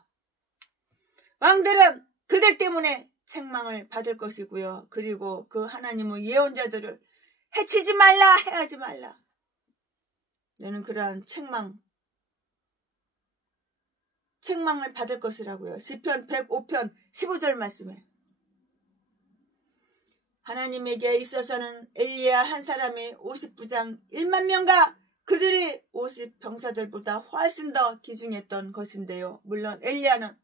왕들은 그들 때문에 책망을 받을 것이고요. 그리고 그 하나님의 예언자들을 해치지 말라, 해하지 말라. 너는 그러한 책망을 받을 것이라고요. 시편 105편 15절 말씀에 하나님에게 있어서는 엘리야 한 사람이 50부장 1만 명과 그들이 50병사들보다 훨씬 더 귀중했던 것인데요. 물론 엘리야는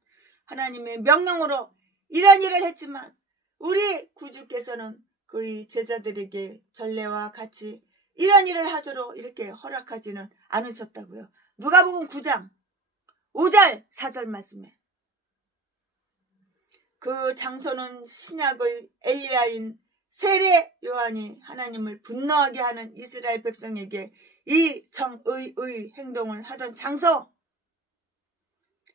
하나님의 명령으로 이런 일을 했지만 우리 구주께서는 그의 제자들에게 전례와 같이 이런 일을 하도록 이렇게 허락하지는 않으셨다고요. 누가복음 9장 5절 4절 말씀에 그 장소는 신약의 엘리야인 세례 요한이 하나님을 분노하게 하는 이스라엘 백성에게 이 정의의 행동을 하던 장소,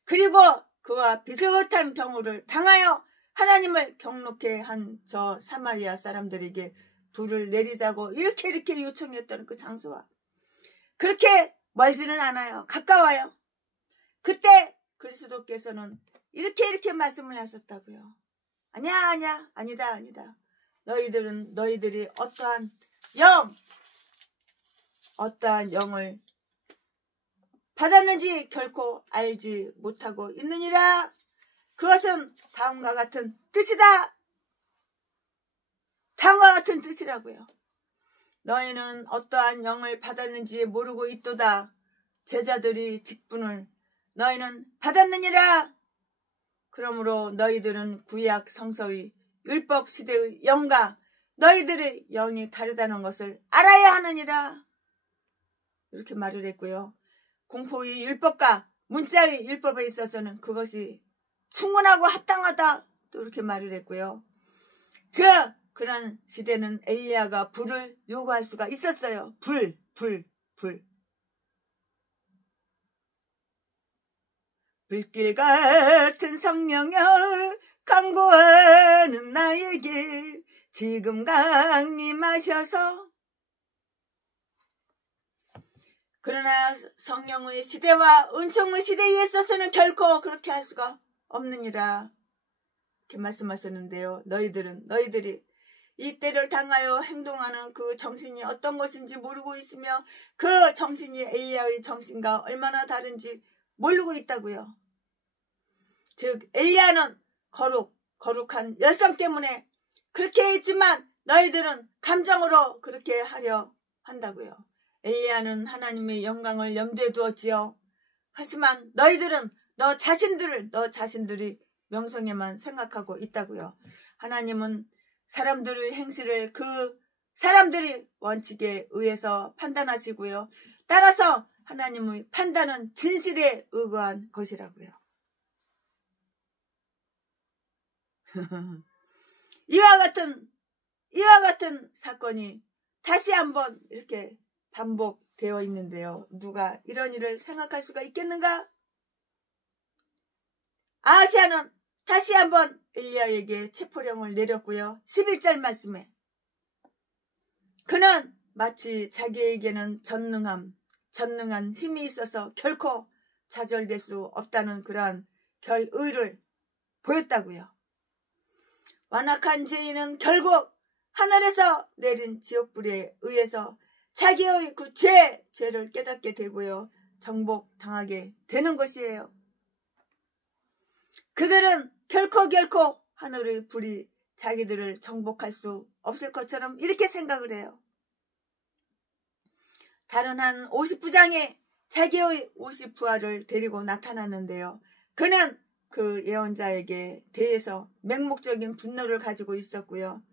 그리고 그와 비슷한 경우를 당하여 하나님을 경록해 한 저 사마리아 사람들에게 불을 내리자고 이렇게 요청했던 그 장소와 그렇게 멀지는 않아요. 가까워요. 그때 그리스도께서는 이렇게 말씀을 하셨다고요. 아니다. 너희들이 어떠한 영을 받았는지 결코 알지 못하고 있느니라. 그것은 다음과 같은 뜻이다. 다음과 같은 뜻이라고요. 너희는 어떠한 영을 받았는지 모르고 있도다. 제자들이 직분을 너희는 받았느니라. 그러므로 너희들은 구약 성서의 율법 시대의 영과 너희들의 영이 다르다는 것을 알아야 하느니라. 이렇게 말을 했고요. 공포의 율법과 문자의 율법에 있어서는 그것이 충분하고 합당하다. 또 이렇게 말을 했고요. 그런 시대는 엘리야가 불을 요구할 수가 있었어요. 불. 불길 같은 성령을 간구하는 나에게 지금 강림하셔서. 그러나 성령의 시대와 은총의 시대에 있어서는 결코 그렇게 할 수가 없느니라. 이렇게 말씀하셨는데요. 너희들이 이 때를 당하여 행동하는 그 정신이 어떤 것인지 모르고 있으며 그 정신이 엘리야의 정신과 얼마나 다른지 모르고 있다고요. 즉 엘리야는 거룩한 열성 때문에 그렇게 했지만 너희들은 감정으로 그렇게 하려 한다고요. 엘리야는 하나님의 영광을 염두에 두었지요. 하지만 너희들은 너 자신들이 명성에만 생각하고 있다고요. 하나님은 사람들의 행실을 그 사람들이 원칙에 의해서 판단하시고요. 따라서 하나님의 판단은 진실에 의거한 것이라고요. 이와 같은 사건이 다시 한번 이렇게 반복되어 있는데요. 누가 이런 일을 생각할 수가 있겠는가? 아하시아는 다시 한번 엘리야에게 체포령을 내렸고요. 11절 말씀에 그는 마치 자기에게는 전능한 힘이 있어서 결코 좌절될 수 없다는 그러한 결의를 보였다고요. 완악한 죄인은 결국 하늘에서 내린 지옥불에 의해서 자기의 그 죄를 깨닫게 되고요. 정복당하게 되는 것이에요. 그들은 결코 하늘의 불이 자기들을 정복할 수 없을 것처럼 이렇게 생각을 해요. 다른 한 50부장이 자기의 50부하를 데리고 나타났는데요. 그는 그 예언자에게 대해서 맹목적인 분노를 가지고 있었고요.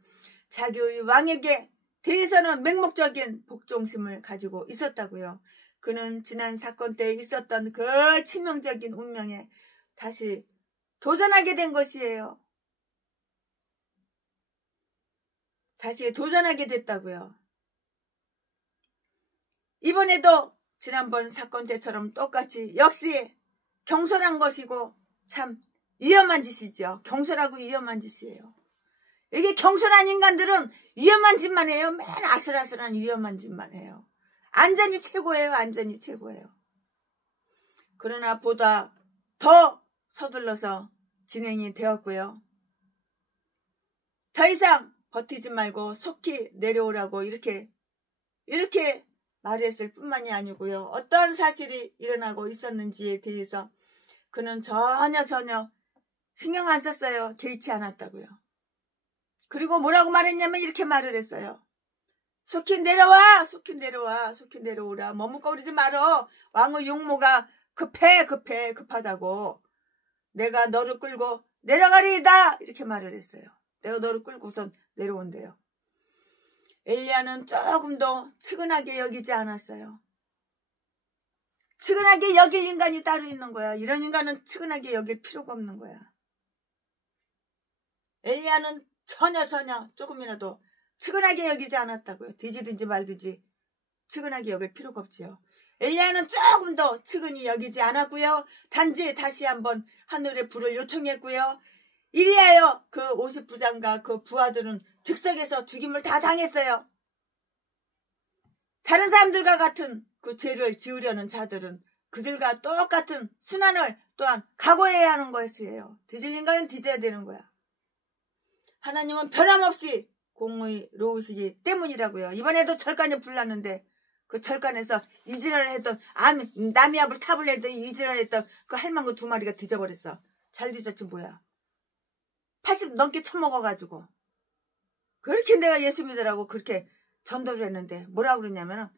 자기의 왕에게 대해서는 맹목적인 복종심을 가지고 있었다고요. 그는 지난 사건 때 있었던 그 치명적인 운명에 다시 도전하게 된 것이에요. 다시 도전하게 됐다고요. 이번에도 지난번 사건 때처럼 똑같이 역시 경솔한 것이고 참 위험한 짓이죠. 경솔하고 위험한 짓이에요. 이게 경솔한 인간들은 위험한 짓만 해요. 맨 아슬아슬한 위험한 짓만 해요. 안전이 최고예요. 안전이 최고예요. 그러나 보다 더 서둘러서 진행이 되었고요. 더 이상 버티지 말고 속히 내려오라고 이렇게 말했을 뿐만이 아니고요. 어떤 사실이 일어나고 있었는지에 대해서 그는 전혀 신경 안 썼어요. 개의치 않았다고요. 그리고 뭐라고 말했냐면 이렇게 말을 했어요. 속히 내려오라. 머뭇거리지 말어. 왕의 용모가 급하다고. 내가 너를 끌고 내려가리이다. 이렇게 말을 했어요. 내가 너를 끌고선 내려온대요. 엘리야는 조금도 측은하게 여기지 않았어요. 측은하게 여길 인간이 따로 있는 거야. 이런 인간은 측은하게 여길 필요가 없는 거야. 엘리야는 전혀 조금이라도 측은하게 여기지 않았다고요. 뒤지든지 말든지 측은하게 여길 필요가 없지요. 엘리야는 조금도 측은히 여기지 않았고요. 단지 다시 한번 하늘의 불을 요청했고요. 이리하여 그 50부장과 그 부하들은 즉석에서 죽임을 다 당했어요. 다른 사람들과 같은 그 죄를 지으려는 자들은 그들과 똑같은 순환을 또한 각오해야 하는 것이에요. 뒤질 인간은 뒤져야 되는 거야. 하나님은 변함없이 공의로우시기 때문이라고요. 이번에도 절간이 불났는데 그 절간에서 이지랄을 했던 나미압을 탑을 했더니 이지랄을 했던 그 할망구 2마리가 뒤져버렸어. 잘 뒤졌지 뭐야. 80 넘게 처먹어가지고 그렇게 내가 예수 믿으라고 그렇게 전도를 했는데 뭐라고 그러냐면은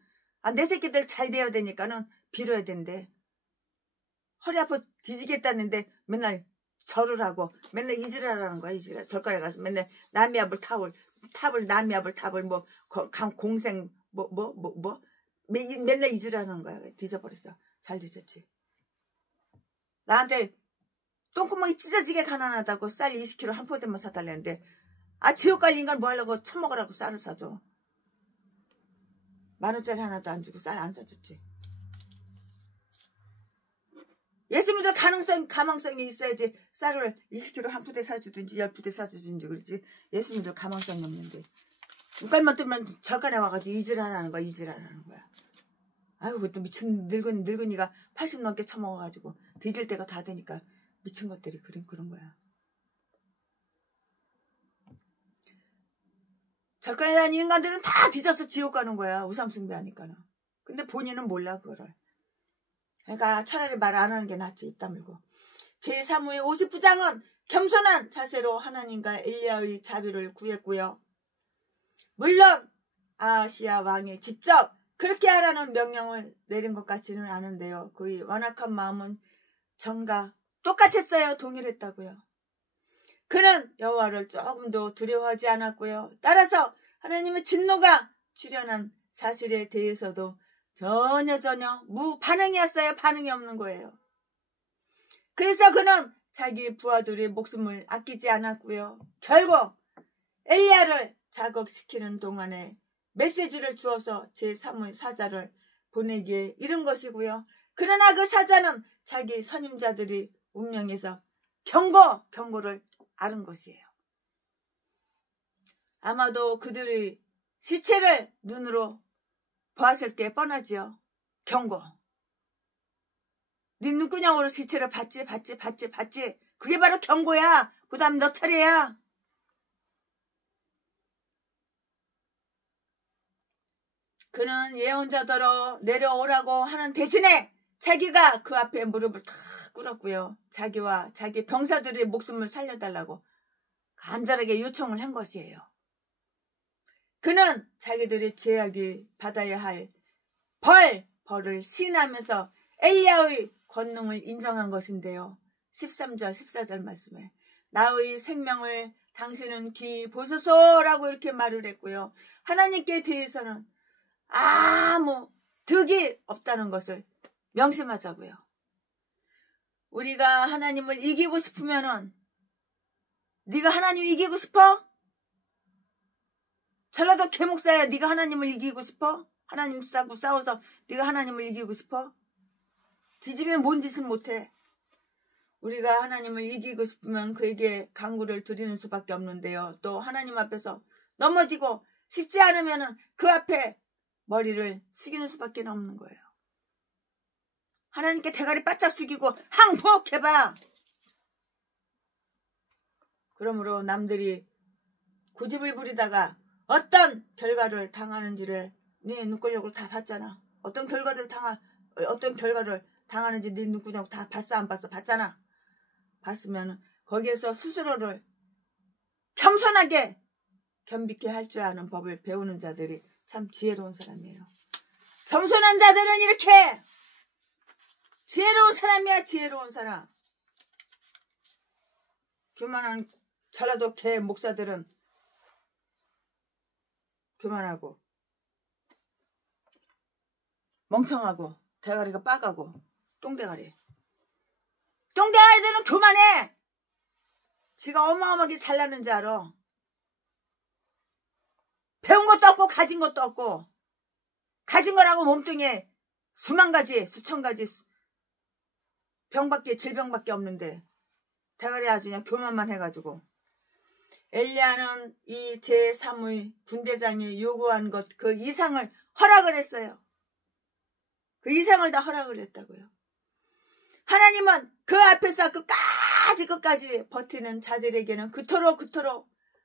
내 새끼들 잘 돼야 되니까는 빌어야 된대. 허리 아파 뒤지겠다는데 맨날 절을 하고 맨날 이지랄하는 거야. 이지랄 절간에 가서 맨날 나미압을 타올 탑을 남이압을 탑을 뭐 공생 맨날 잊으라는 거야. 뒤져버렸어. 잘 뒤졌지. 나한테 똥구멍이 찢어지게 가난하다고 쌀 20kg 한 포대만 사달랬는데 지옥 갈 인간 뭐 하려고 처먹으라고 쌀을 사줘. 10,000원짜리 하나도 안 주고 쌀 안 사줬지. 예수 믿을 가망성이 있어야지 쌀을 20kg 한 푸대 사주든지 10푸대 사주든지 그러지. 예수 믿을 가망성이 없는데 눈깔만 뜨면 절간에 와가지고 이질하라는 거야. 이질하라는 거야. 아유 그것도 미친 늙은이가 80 넘게 처먹어가지고 뒤질 때가 다 되니까 미친 것들이 그런 거야. 절간에 다니는 인간들은 다 뒤져서 지옥 가는 거야. 우상숭배하니까는. 근데 본인은 몰라 그거를. 그러니까 차라리 말 안 하는 게 낫지. 입 다물고. 제3후의 50부장은 겸손한 자세로 하나님과 엘리야의 자비를 구했고요. 물론 아하시야 왕이 직접 그렇게 하라는 명령을 내린 것 같지는 않은데요. 그의 완악한 마음은 전과 똑같았어요. 동일했다고요. 그는 여호와를 조금도 두려워하지 않았고요. 따라서 하나님의 진노가 출현한 사실에 대해서도 전혀 무반응이었어요. 반응이 없는 거예요. 그래서 그는 자기 부하들의 목숨을 아끼지 않았고요. 결국 엘리야를 자극시키는 동안에 메시지를 주어서 제3의 사자를 보내기에 이른 것이고요. 그러나 그 사자는 자기 선임자들이 운명에서 경고를 앓은 것이에요. 아마도 그들의 시체를 눈으로 보았을 때 뻔하지요. 경고. 네 눈구녕으로 시체를 봤지. 그게 바로 경고야. 그 다음 너 차례야. 그는 예언자더러 내려오라고 하는 대신에 자기가 그 앞에 무릎을 탁 꿇었고요. 자기와 자기 병사들의 목숨을 살려달라고 간절하게 요청을 한 것이에요. 그는 자기들의 죄악이 받아야 할 벌을 시인하면서 엘리야의 권능을 인정한 것인데요. 13절 14절 말씀에 나의 생명을 당신은 귀히 보소서라고 이렇게 말을 했고요. 하나님께 대해서는 아무 득이 없다는 것을 명심하자고요. 우리가 하나님을 이기고 싶으면은 네가 하나님 이기고 싶어? 전라도 개목사야. 네가 하나님을 이기고 싶어? 하나님 싸워서 네가 하나님을 이기고 싶어? 뒤집으면 뭔 짓을 못해. 우리가 하나님을 이기고 싶으면 그에게 간구를 드리는 수밖에 없는데요. 또 하나님 앞에서 넘어지고 싶지 않으면 그 앞에 머리를 숙이는 수밖에 없는 거예요. 하나님께 대가리 바짝 숙이고 항복해봐. 그러므로 남들이 고집을 부리다가 어떤 결과를 당하는지를 네 눈구녕으로 다 봤잖아. 어떤 결과를 당하는지 네 눈구녕 다 봤어 안 봤어? 봤잖아. 봤으면 거기에서 스스로를 겸손하게 겸비케 할 줄 아는 법을 배우는 자들이 참 지혜로운 사람이에요. 겸손한 자들은 이렇게 지혜로운 사람이야. 지혜로운 사람. 교만한 전라도 개 목사들은 교만하고 멍청하고 대가리가 빠가고 똥대가리들은 교만해. 지가 어마어마하게 잘나는 줄 알아. 배운 것도 없고 가진 것도 없고 가진 거라고 몸뚱이에 수천 가지 질병밖에 없는데 대가리 아주 그냥 교만만 해가지고. 엘리야는 이 제3의 군대장이 요구한 것 그 이상을 허락을 했어요. 그 이상을 다 허락을 했다고요. 하나님은 그 앞에서 끝까지 버티는 자들에게는 그토록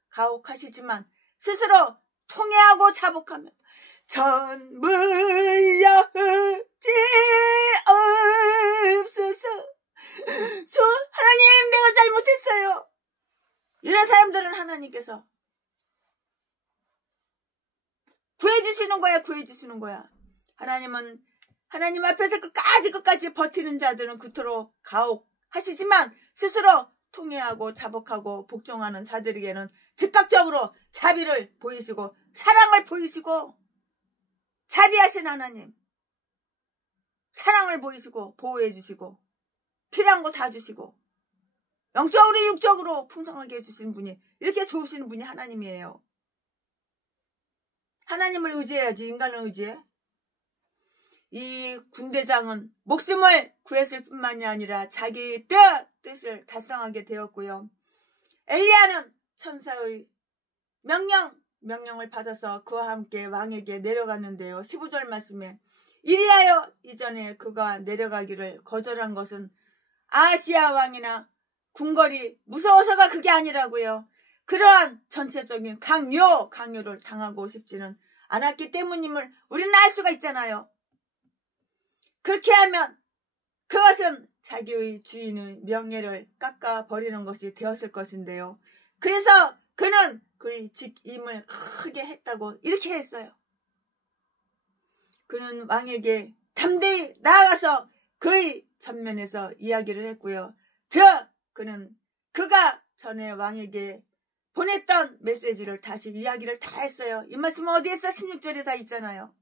가혹하시지만 스스로 통회하고 자복하며 전 물려지 없소서. 하나님 내가 잘못했어요. 이런 사람들은 하나님께서 구해주시는 거야. 하나님은 하나님 앞에서 끝까지 버티는 자들은 그토록 가혹하시지만 스스로 통회하고 자복하고 복종하는 자들에게는 즉각적으로 자비를 보이시고 사랑을 보이시고 자비하신 하나님, 사랑을 보이시고 보호해 주시고 필요한 거 다 주시고 영적으로 육적으로 풍성하게 해주시는 분이, 이렇게 좋으시는 분이 하나님이에요. 하나님을 의지해야지 인간을 의지해? 이 군대장은 목숨을 구했을 뿐만이 아니라 자기 뜻을 달성하게 되었고요. 엘리야는 천사의 명령을 받아서 그와 함께 왕에게 내려갔는데요. 15절 말씀에 이리하여 이전에 그가 내려가기를 거절한 것은 아하시야 왕이나 궁궐이 무서워서가 그게 아니라고요. 그러한 전체적인 강요를 당하고 싶지는 않았기 때문임을 우리는 알 수가 있잖아요. 그렇게 하면 그것은 자기의 주인의 명예를 깎아버리는 것이 되었을 것인데요. 그래서 그는 그의 직임을 크게 했다고 이렇게 했어요. 그는 왕에게 담대히 나아가서 그의 전면에서 이야기를 했고요. 그는 그가 전에 왕에게 보냈던 메시지를 다시 이야기를 다 했어요. 이 말씀은 어디에 있어? 16절에 다 있잖아요.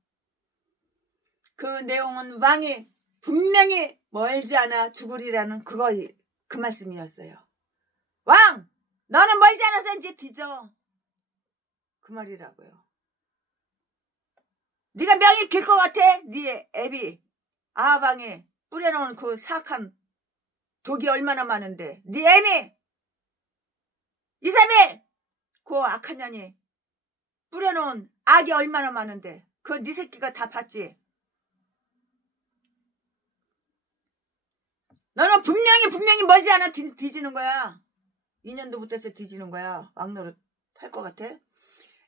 그 내용은 왕이 분명히 멀지 않아 죽으리라는 그 말씀이었어요. 왕! 너는 멀지 않아서 이제 뒤져. 그 말이라고요. 네가 명이 길 것 같아? 네 애비 아방에 뿌려놓은 그 사악한 독이 얼마나 많은데, 네 애미 이사벨 그 악한 년이 뿌려놓은 악이 얼마나 많은데 그 네 새끼가 다 봤지? 너는 분명히 멀지 않아 뒤지는 거야. 2년도 못해서 뒤지는 거야. 왕노릇 할 것 같아?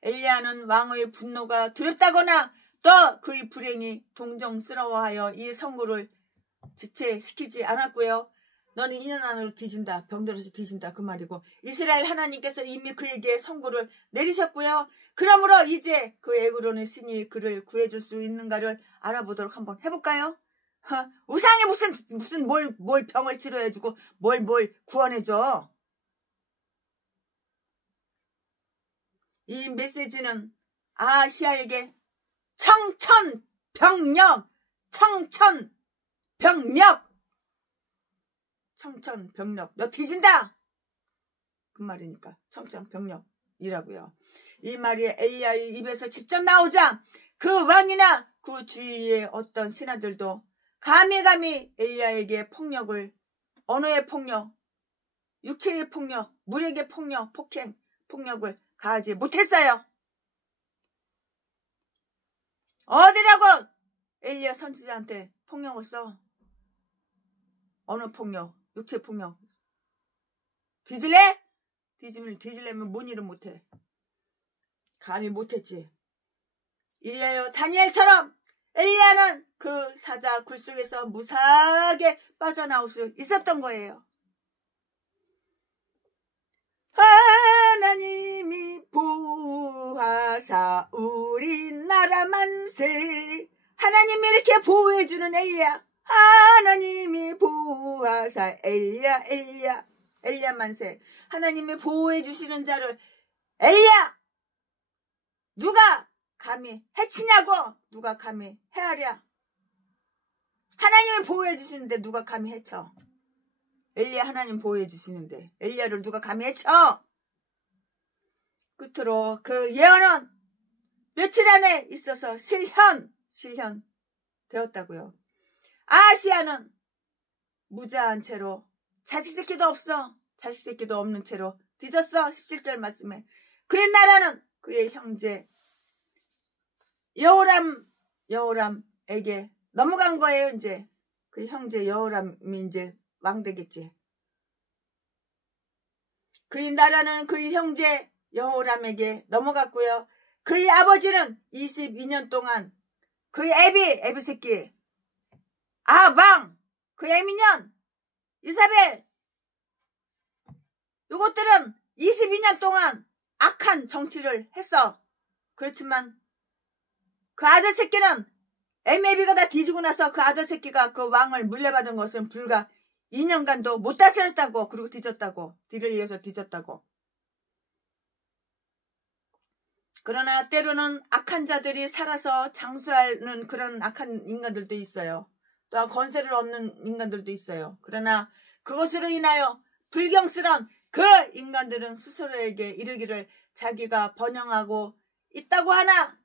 엘리야는 왕의 분노가 두렵다거나 또 그의 불행이 동정스러워하여 이 선고를 지체시키지 않았고요. 너는 2년 안으로 뒤진다. 병들어서 뒤진다. 그 말이고, 이스라엘 하나님께서 이미 그에게 선고를 내리셨고요. 그러므로 이제 그 에그론의 신이 그를 구해줄 수 있는가를 알아보도록 한번 해볼까요? 우상이 무슨 뭘 병을 치료해주고 뭘 구원해줘. 이 메시지는 아하시야에게 청천벽력 너 뒤진다 그 말이니까 청천벽력이라고요. 이 말이 엘리야의 입에서 직접 나오자 그 왕이나 그 주위의 어떤 신하들도 감히 엘리야에게 폭력을, 언어의 폭력, 육체의 폭력, 무력의 폭력, 폭력을 가하지 못했어요. 어디라고 엘리야 선지자한테 폭력을 써? 언어 폭력, 육체 폭력. 뒤질래? 뒤질려면 뭔 일은 못해. 감히 못했지. 이리하여 다니엘처럼 엘리야는 그 사자 굴 속에서 무사하게 빠져나올 수 있었던 거예요. 하나님이 보호하사 우리나라 만세. 하나님이 이렇게 보호해주는 엘리야. 하나님이 보호하사 엘리야 만세. 하나님이 보호해주시는 자를 엘리야 누가 감히 해치냐고. 누가 감히 헤아려. 하나님이 보호해주시는데 누가 감히 해쳐. 엘리야 하나님 보호해주시는데 엘리야를 누가 감히 해쳐. 끝으로 그 예언은 며칠 안에 있어서 실현 되었다고요. 아하시야는 무자한 채로 자식 새끼도 없는 채로 뒤졌어. 17절 말씀에 그의 나라는 그의 형제 여호람에게 넘어간 거예요. 이제 그 형제 여호람이 이제 왕 되겠지. 그의 나라는 그의 형제 여호람에게 넘어갔고요. 그의 아버지는 22년 동안 그의 애비 새끼 아방, 그 애미년 이사벨, 요것들은 22년 동안 악한 정치를 했어. 그렇지만 그 아들 새끼는 애미애비가 다 뒤지고 나서 그 아들 새끼가 그 왕을 물려받은 것은 불과 2년간도 못 다스렸다고. 그리고 뒤졌다고. 뒤를 이어서 뒤졌다고. 그러나 때로는 악한 자들이 살아서 장수하는 그런 악한 인간들도 있어요. 또 권세를 얻는 인간들도 있어요. 그러나 그것으로 인하여 불경스러운 그 인간들은 스스로에게 이르기를 자기가 번영하고 있다고 하나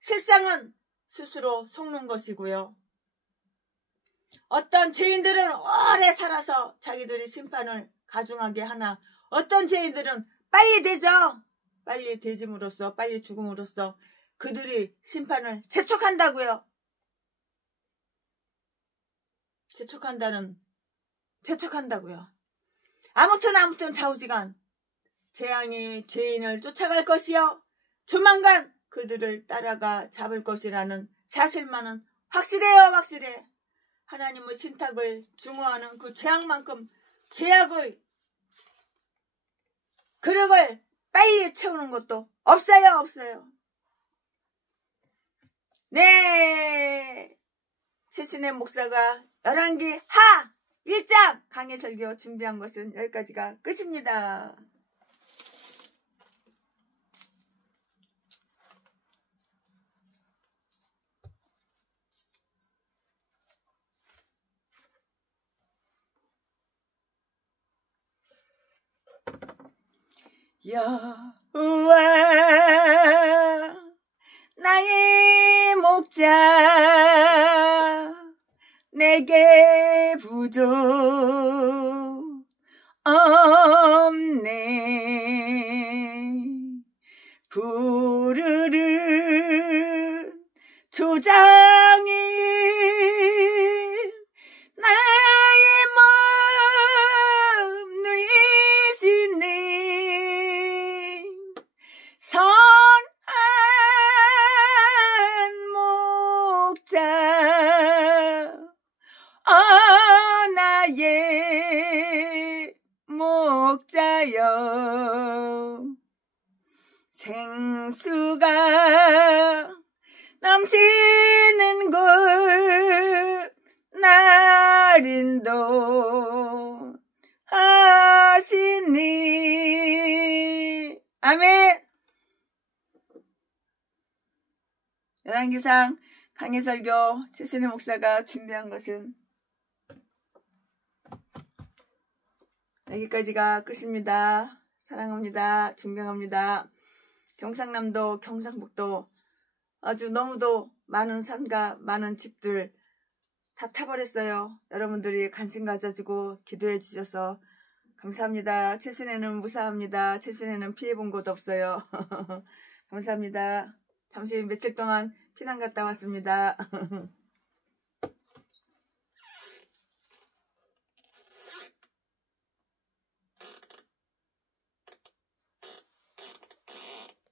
실상은 스스로 속는 것이고요. 어떤 죄인들은 오래 살아서 자기들이 심판을 가중하게 하나 어떤 죄인들은 빨리 되짐으로써 빨리 죽음으로써 그들이 심판을 재촉한다고요. 재촉한다고요. 아무튼 좌우지간 재앙이 죄인을 쫓아갈 것이요 조만간 그들을 따라가 잡을 것이라는 사실만은 확실해. 하나님의 신탁을 증오하는 그 죄악만큼 죄악의 그릇을 빨리 채우는 것도 없어요. 네, 최순애 목사가 열왕기 하 1장 강해설교 준비한 것은 여기까지가 끝입니다. 여호와 나의 목자 내게 부족 없네. 부르르 조장이 나의 몸 누이시네. 선한 목자 나의 목자여. 생수가 넘치는 곳 날 인도하시니. 아멘. 열왕기상 강해설교 최순애 목사가 준비한 것은 여기까지가 끝입니다. 사랑합니다. 존경합니다. 경상남도, 경상북도 아주 너무도 많은 산과 많은 집들 다 타버렸어요. 여러분들이 관심 가져주고 기도해 주셔서 감사합니다. 최순애는 무사합니다. 최순애는 피해본 곳 없어요. 감사합니다. 잠시 며칠 동안 피난 갔다 왔습니다.